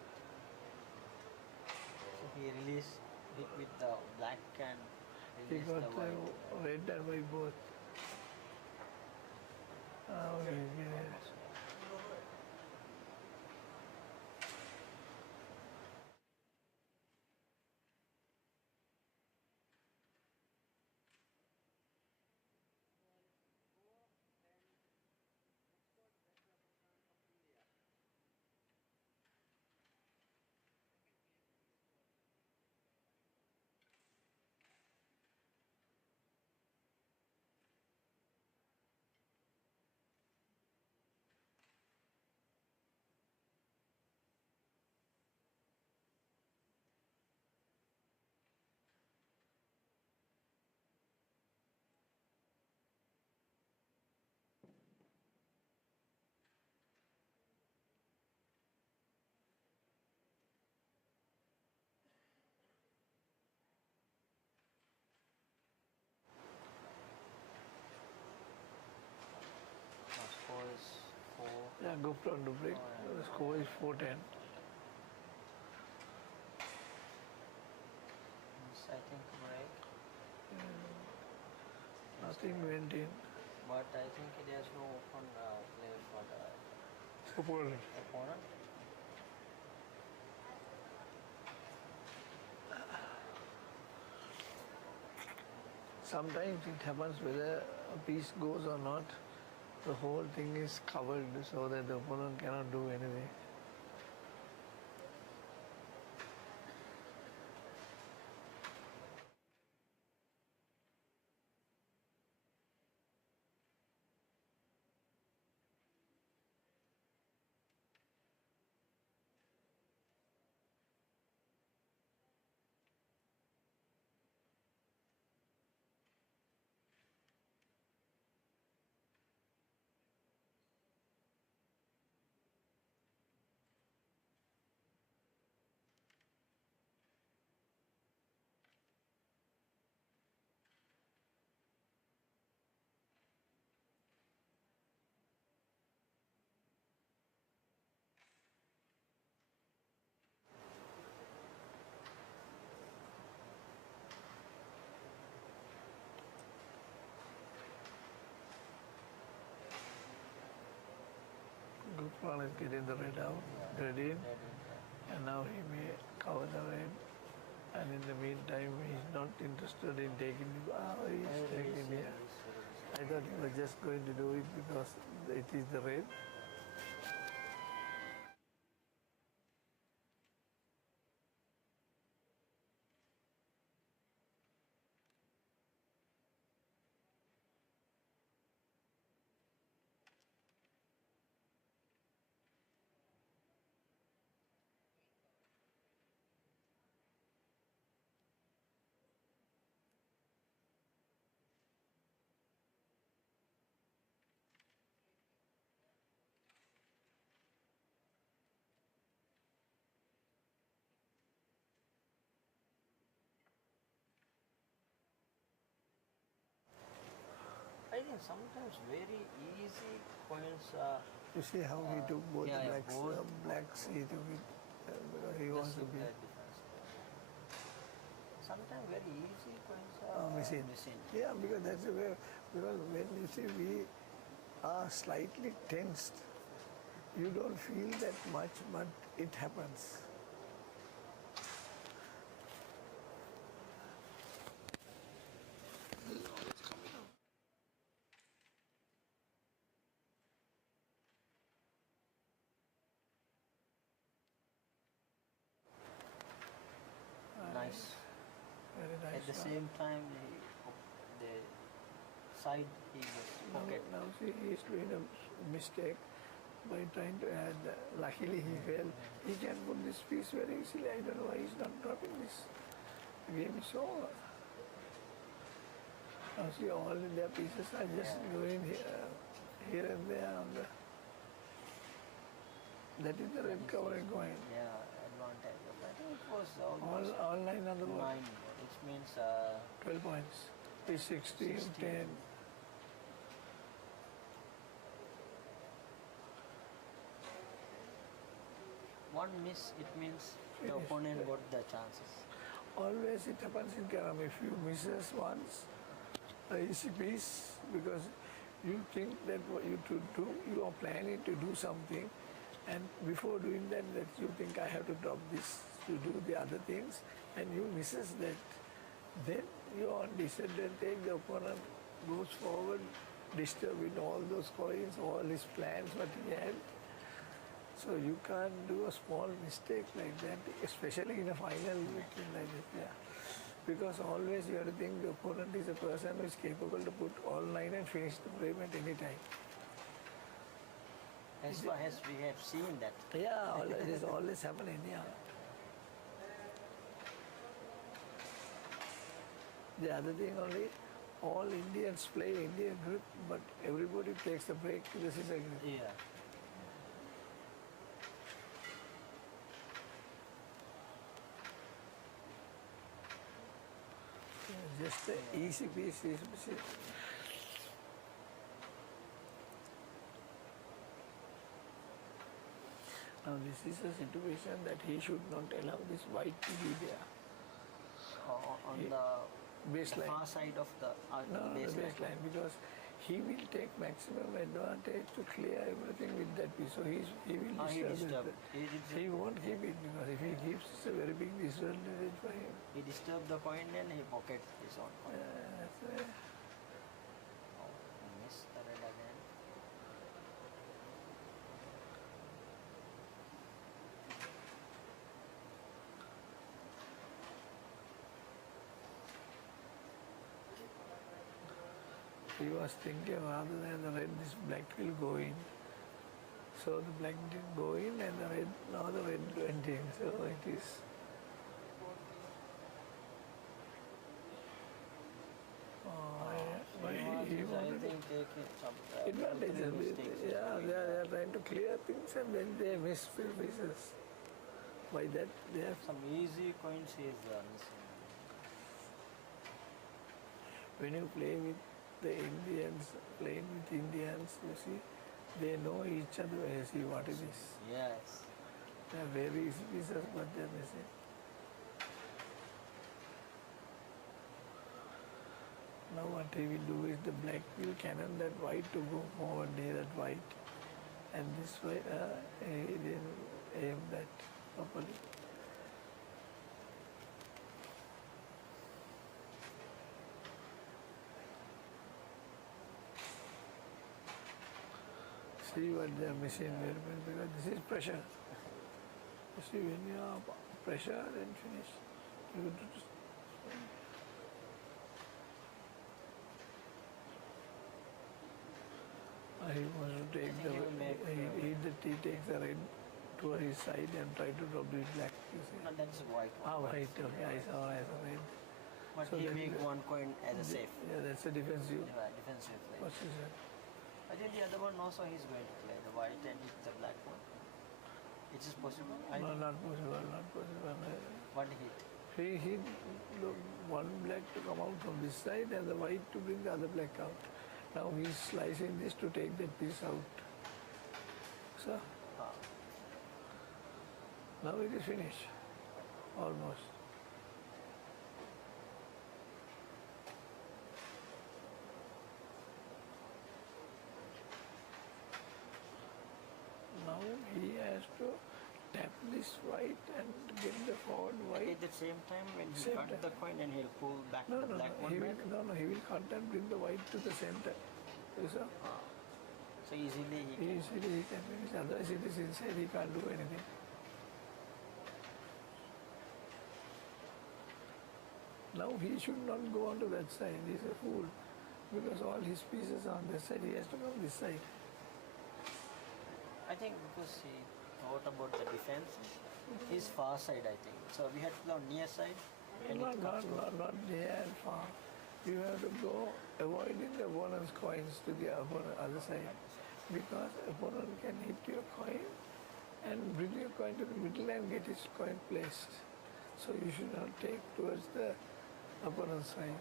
So he released it with the black and He released got the white. red and white both. Okay. The score is 4. Yeah, Ghufran to break. The score is 4-10. Yes, I think break. Nothing went in. But I think there's no open play for the Opponent. opponent. Sometimes it happens whether a piece goes or not. The whole thing is covered so that the opponent cannot do anything. getting the red out, red in, and now he may cover the red. And in the meantime, he's not interested in taking it. He's taking it. I thought he was just going to do it because it is the red. I think sometimes very easy coins You see how he took both yeah, the yeah, blacks, both. blacks he took it because he wants to be Sometimes very easy coins missing. missing. Yeah, because that's the way, because when you see we are slightly tensed, you don't feel that much, but it happens. Nice. Very nice. At the shot. same time, the side he was pocket. Now see, he's doing a mistake by trying to add. Luckily, he fell. He can put this piece very easily. I don't know why he's not dropping this. The game is over. Now see, all their pieces are just going here and there on the. That is the red covering coin. Yeah, advantage. I think it was almost All 9 on the board. 9, which means 12 points. 16, 10. one miss, it means the Finish. opponent got the chances. Always it happens in carrom. If you misses once, a easy piece, because you think that what you to do, you are planning to do something, and before doing that you think I have to drop this to do the other things, and you misses that. Then you are on disadvantage. The opponent goes forward, disturbing all those coins, all his plans, what he had. So you can't do a small mistake like that, especially in a final weekend like that. Yeah. Because always you have to think the opponent is a person who is capable to put all 9 and finish the frame at any time. As far as we have seen that. Yeah, it is always happening. Yeah. The other thing only, all Indians play Indian grip, but everybody takes a break to the scissor grip. Yeah. Just the easy piece is missing. Now this is a situation that he should not allow this white to be there. On the Baseline. far side of the No, the baseline. baseline, because he will take maximum advantage to clear everything with that piece. So he will He disturb disturbed. it. He won't keep it because if he keeps, it's a very big disadvantage for him. He disturbed the coin and he pockets his own coin. That's right. Oh, he missed the red again. He was thinking rather than the red, this black will go in. So the black didn't go in and the red, now the red went in. So it is. He I wanted think taking some advantages. mistakes. Yeah, they are trying to clear things and then they miss few pieces. By that, they have. Some easy coins he is missing. When you play with the Indians, playing with Indians, you see, they know each other. You see what it is. Yes. They are very easy pieces, but they are missing. Now what he will do is the black will cannon that white to go forward near that white. And this way, he didn't aim that properly. See what they are missing there, because this is pressure. You see, when you are pressure, then finish. You just, he wants to take the, he takes the red to his side and try to drop the black. You see. No, that's white. White, okay, I saw as a red. But So he that make is- one coin as a safe. Yeah, that's a defensive. Defensive play. What's his name? I think the other one also he's going to play the white and hit the black one. It is possible. No, not possible, not possible. One hit. He hit one black to come out from this side and the white to bring the other black out. Now he's slicing this to take that piece out. So, now it is finished. Almost. Now he has to tap this white and get the forward white. At the same time, when he Same cut time. the coin and he'll pull back No, the no, black no. one He back. will, no, he will cut and bring the white to the same time. You see? So easily he can. Easily he can finish. Otherwise it is inside, he can't do anything. Now he should not go on to that side. He's a fool. Because all his pieces are on this side, he has to come this side. I think because he thought about the defense, his far side I think. So we had to go near side and it comes to Not near and far. You have to go avoiding the opponent's coins to the other side. Because opponent can hit your coin and bring your coin to the middle and get his coin placed. So you should not take towards the opponent's side.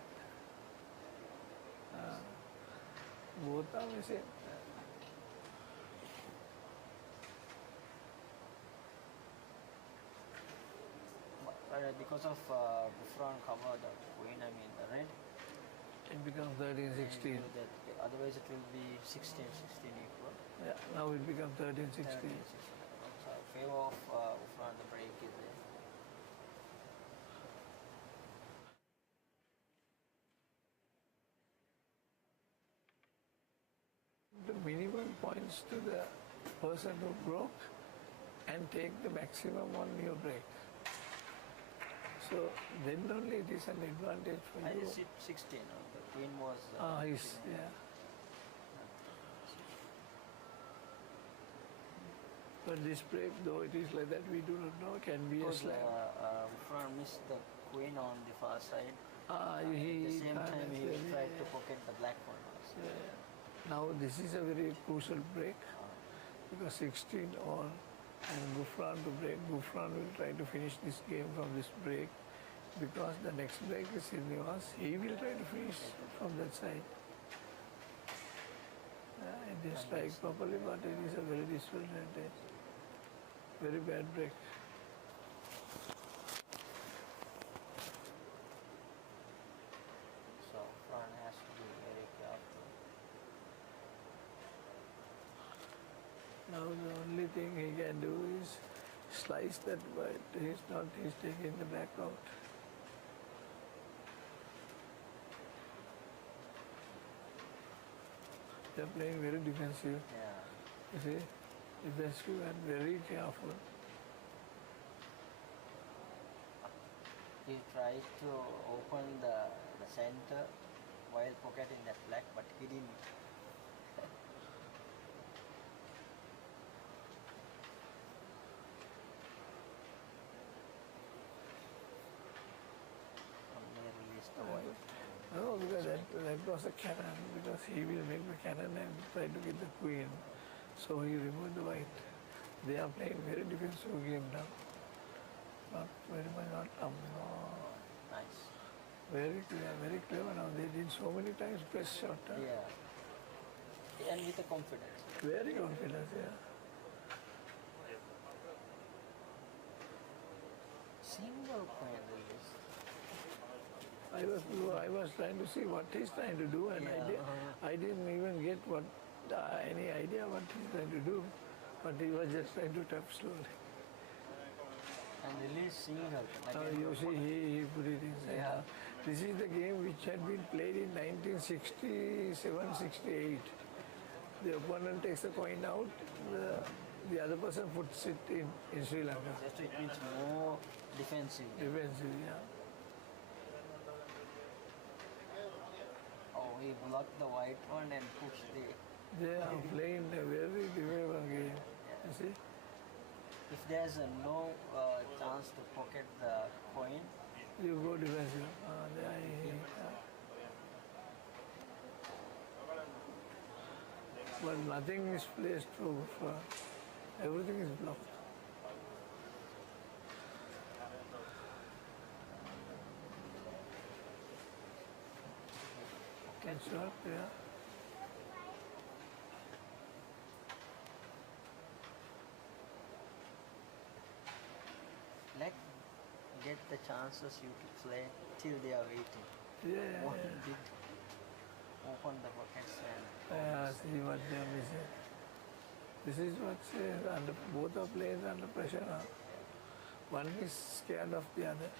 Both are missing. because of Ghufran cover the queen, I mean the red. It becomes 13, 16. Otherwise it will be 16, 16 equal. Yeah, now it becomes 13, 16. 13, 16. So favor of Ghufran, the break is there. The minimum points to the person who broke and take the maximum on your break. So then only it is an advantage for I you. just hit 16. The queen was. Yeah. But this break, though it is like that, we do not know, can be a Because slam. Ghufran missed the queen on the far side. At He the same can't time, he actually- tried to pocket the black one also. Yeah. Now this is a very crucial break because 16 on and Ghufran to break. Ghufran will try to finish this game from this break because the next break is Srinivas. He will try to finish from that side. It didn't strike properly, but it is a very disadvantage. Very bad break. So Ghufran has to be very careful. Now the only thing he can do is slice that white. He's taking the black out. They're playing very defensive. Yeah. You see, defensive and very careful. He tried to open the center while pocketing that black, but he didn't. Only released the white. No, because that was a cannon, because he will make the cannon and try to get the queen. So he removed the white. They are playing very defensive game now. Not very much, not Nice. very clever now. They did so many times press shot. Yeah. And with the confidence. Very confident, yeah. Single point release. I was trying to see what he's trying to do, and Yeah, I didn't even get what any idea what he's trying to do, but he was just trying to tap slowly. And release single. Like You see, he put it inside. Yeah. This is the game which had been played in 1967-68. The opponent takes the coin out, the other person puts it in Sri Lanka. just it means more defensive. Defensive, yeah. Oh, he blocked the white one and pushed the. They are playing a very difficult game. You see? If there's no chance to pocket the coin, You go defensive. But nothing is placed through. Everything is blocked. Can shot, yeah. let get the chances you to play till they are waiting. Yeah, One bit open the pockets and see what they are missing. This is what says under both are players under pressure now. One is scared of the other.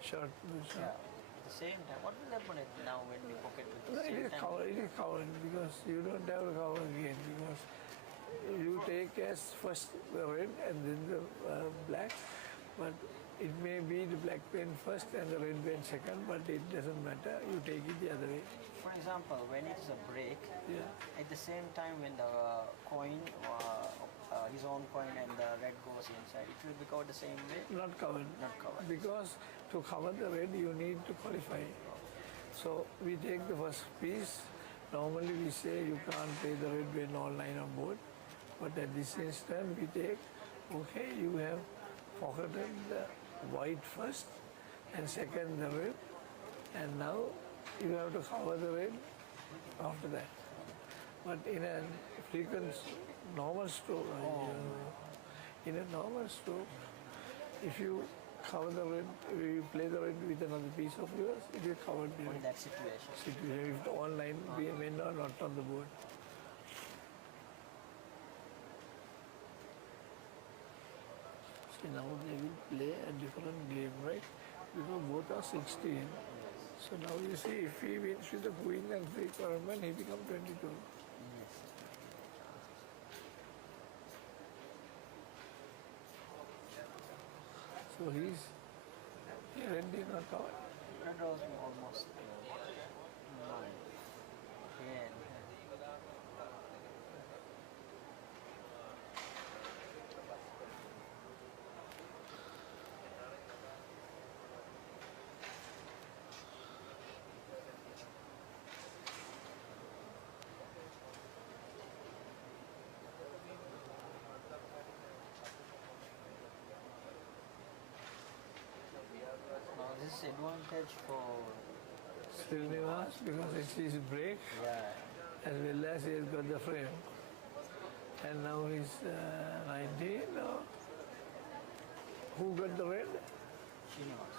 Short, good yeah. shot. At the same time, what will happen now when we pocket with No, the same time? it is covered because you don't have to cover again because you take as first the red and then the black, but it may be the black pen first and the red pen second, but it doesn't matter. You take it the other way. For example, when it's a break, Yeah. at the same time when the coin, his own coin and the red goes inside, it will be covered the same way? Not covered. Not covered. Because to cover the red, you need to qualify. So we take the first piece. Normally we say you can't play the red when all 9 on board. But at this instant we take, okay, you have pocketed the white first and second the red. And now you have to cover the red after that. But in a frequent normal stroke, in a normal stroke, if you cover the red, you play the red with another piece of yours, it is covered In in that situation. if the all 9 men are not on the board. See, now they will play a different game, right? Because both are 16. So now you see, if he wins with the queen and 3 carrom, he becomes 22. Yes. So he's already not out. Red was almost 9, 10. Now this is advantage for Srinivas because it's his break yeah. as well as he has got the frame. And now he's 19. Who got the red? Srinivas.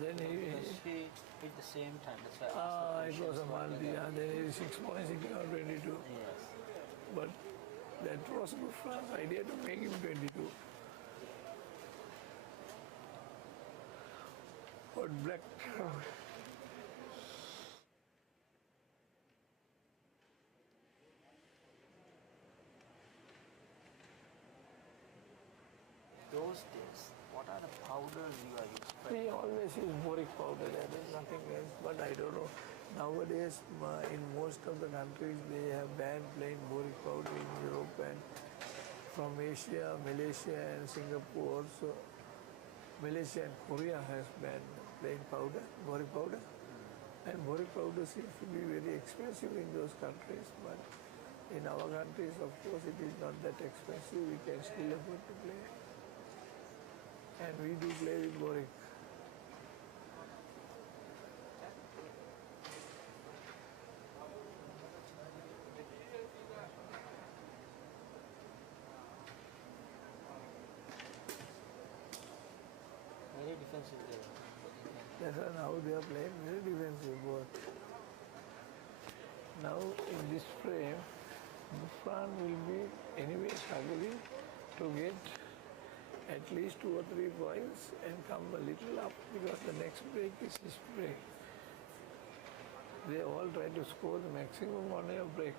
Then Because he. he hit the same time. That's why I asked It the was a questions multi. what Then he is 6 points, he became 22. Yes. But that was Ghufran's idea to make him 22. But black. Those days, what are the powders you are using? We always use boric powder, there is nothing else. But I don't know. Nowadays, in most of the countries, they have banned plain boric powder in Europe and from Asia, Malaysia and Singapore also. Malaysia and Korea has banned plain powder, boric powder. And boric powder seems to be very expensive in those countries. But in our countries, of course, it is not that expensive. We can still afford to play. And we do play with boric. Very defensive game. That's how they are playing, very defensive both. Now in this frame, Ghufran will be anyway struggling to get at least 2 or 3 points and come a little up because the next break is his break. They all try to score the maximum on a break.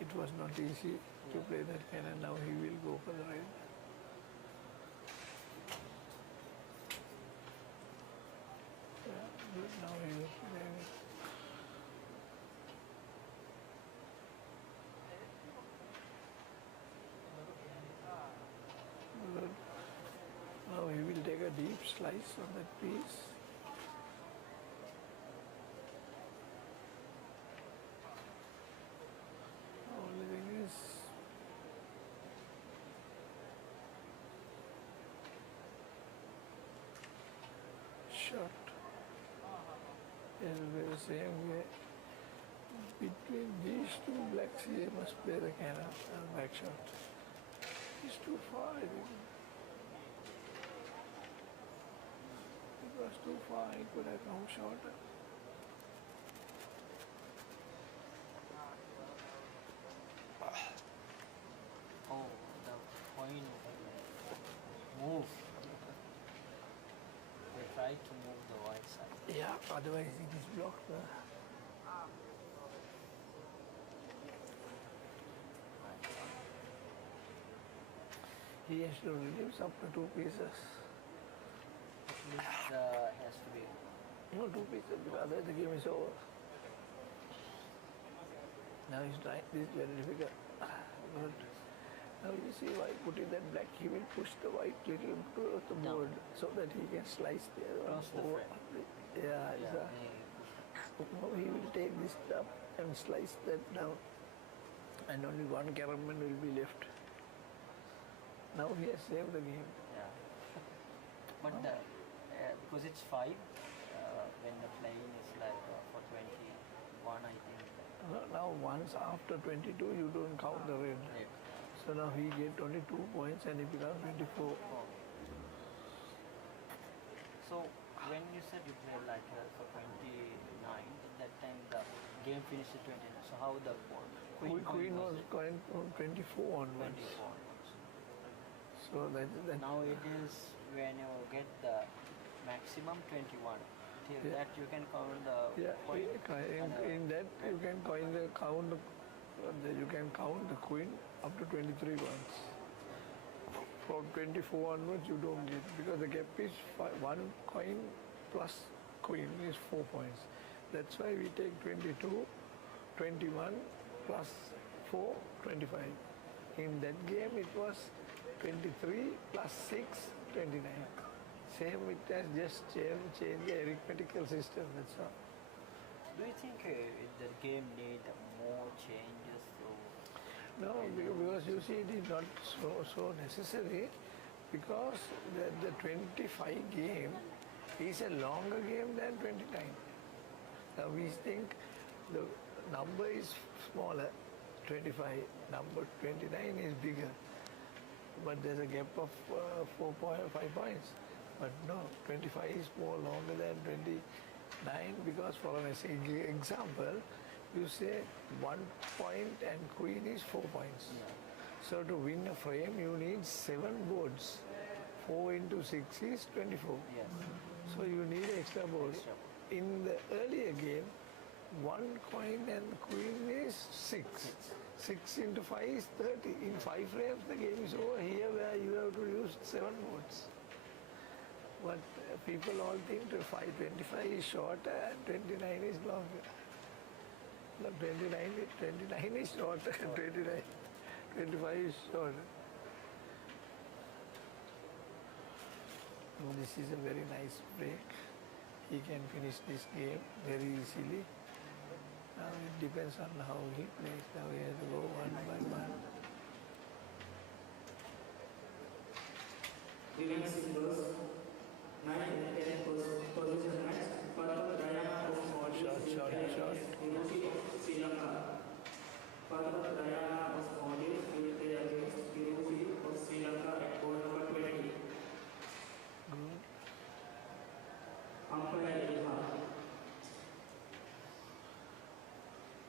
It was not easy to play that cannon. Now he will go for the ride. Yeah, good. Now he will play it. Good. Now he will take a deep slice on that piece. Only thing is shot. It will be the same way. Between these two blacks, he must play the cannon and back shot. It's too far, I think. It was too far, he could have come shorter. Oh, the coin move. They tried to move the white side. Yeah, otherwise it is blocked. He has to reduce up to 2 pieces. At least has to be. No, 2 pieces, because otherwise the game is over. Now he's trying, this is very difficult. But now you see why putting that black, he will push the white little towards the Down. board so that he can slice the other one Cross the over. frame. Yeah, Yeah, now he will take this up and slice that down. And only one carrom will be left. Now he has saved the game. yeah. But because it's 5, when the playing is like for 21, I think. Now once after 22, you don't count the red. Red. So now he get only 2 points and he becomes 24. Oh. So when you said you played like for 29, at that time the game finished at 29. So how the Queen was it? going from 24 onwards. 24. So that Now it is when you get the maximum 21. Till Yeah. that you can count the yeah, point. in that you can you can count the queen up to 23 points. From 24 onwards you don't get, because the gap is 1 coin plus queen is 4 points. That's why we take 22, 21 plus 4, 25. In that game it was 23 plus 6, 29. Same, it has just changed the arithmetical system, that's all. Do you think the game need more changes? No, because you see it is not so necessary, because the 25 game is a longer game than 29. Now we think the number is smaller, 25, number 29 is bigger. But there's a gap of 5 points. But no, 25 is more longer than 29, because for an example, you say 1 point and queen is 4 points. Yeah. So to win a frame, you need 7 boards. 4 into 6 is 24. Yes. So you need extra boards. Extra. In the earlier game, 1 coin and queen is 6. 6 into 5 is 30. In 5 frames, the game is over. Here, where you have to use 7 boards. But people all think 25 is shorter and 29 is longer. No, 29 is short. 29, 25 is short. This is a very nice break. He can finish this game very easily. Now it depends on how he plays. Now he has to go one by one. Women's singles 9 and 10 position match. Father Diana of Maldives Short. Hiroshi of Sri Lanka. Father Diana of Maldives will play against Hiroshi of Sri Lanka at court number 20. Good. Umpire Ilha.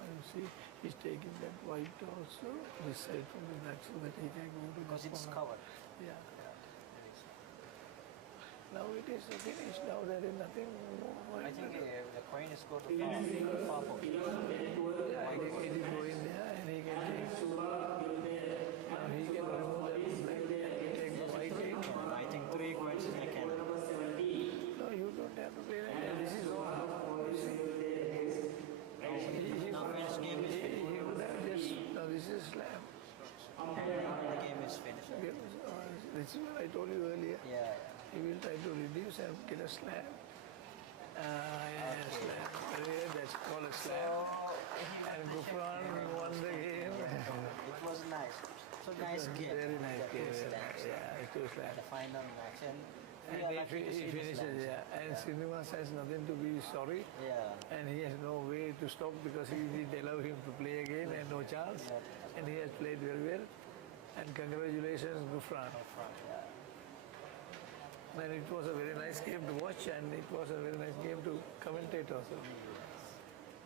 And see, he's taking that white also, this side from the back so that he can go to Because the it's corner. covered. Yeah. Now it is finished. Now there is nothing more. I think the coin is going to Women's singles far pocket. 11 and 12. Yeah, it is going there and he can take. Shubha will play. Now he can remove that black, take the white in. I think 3 coins in a can. Number 17. No, you don't have to play like that. This is all. You see, Now his game is finished. he would have just. No, this is slam. The game is finished. This is what I told you earlier. Yeah. He will try to reduce and get a slam. Yeah, slam. That's called a slam. And Ghufran won the game. It was nice. So nice game. Very nice The two game. slams. Yeah, two slams. The final match. And we And are lucky to he see the finishes, slams. yeah. And Srinivas has nothing to be sorry. Yeah. And he has no way to stop because he did allow him to play again and no chance. Yeah. And he has played very well. And congratulations, Ghufran. Front, yeah. And it was a very nice game to watch and it was a very nice game to commentate also.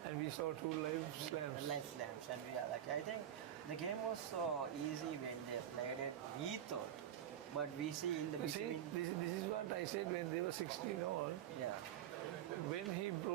And we saw two live slams. Life slams, and we are lucky. I think the game was so easy when they played it. We thought, but we see in the You see, between. this is what I said when they were 16 all. Yeah. When he broke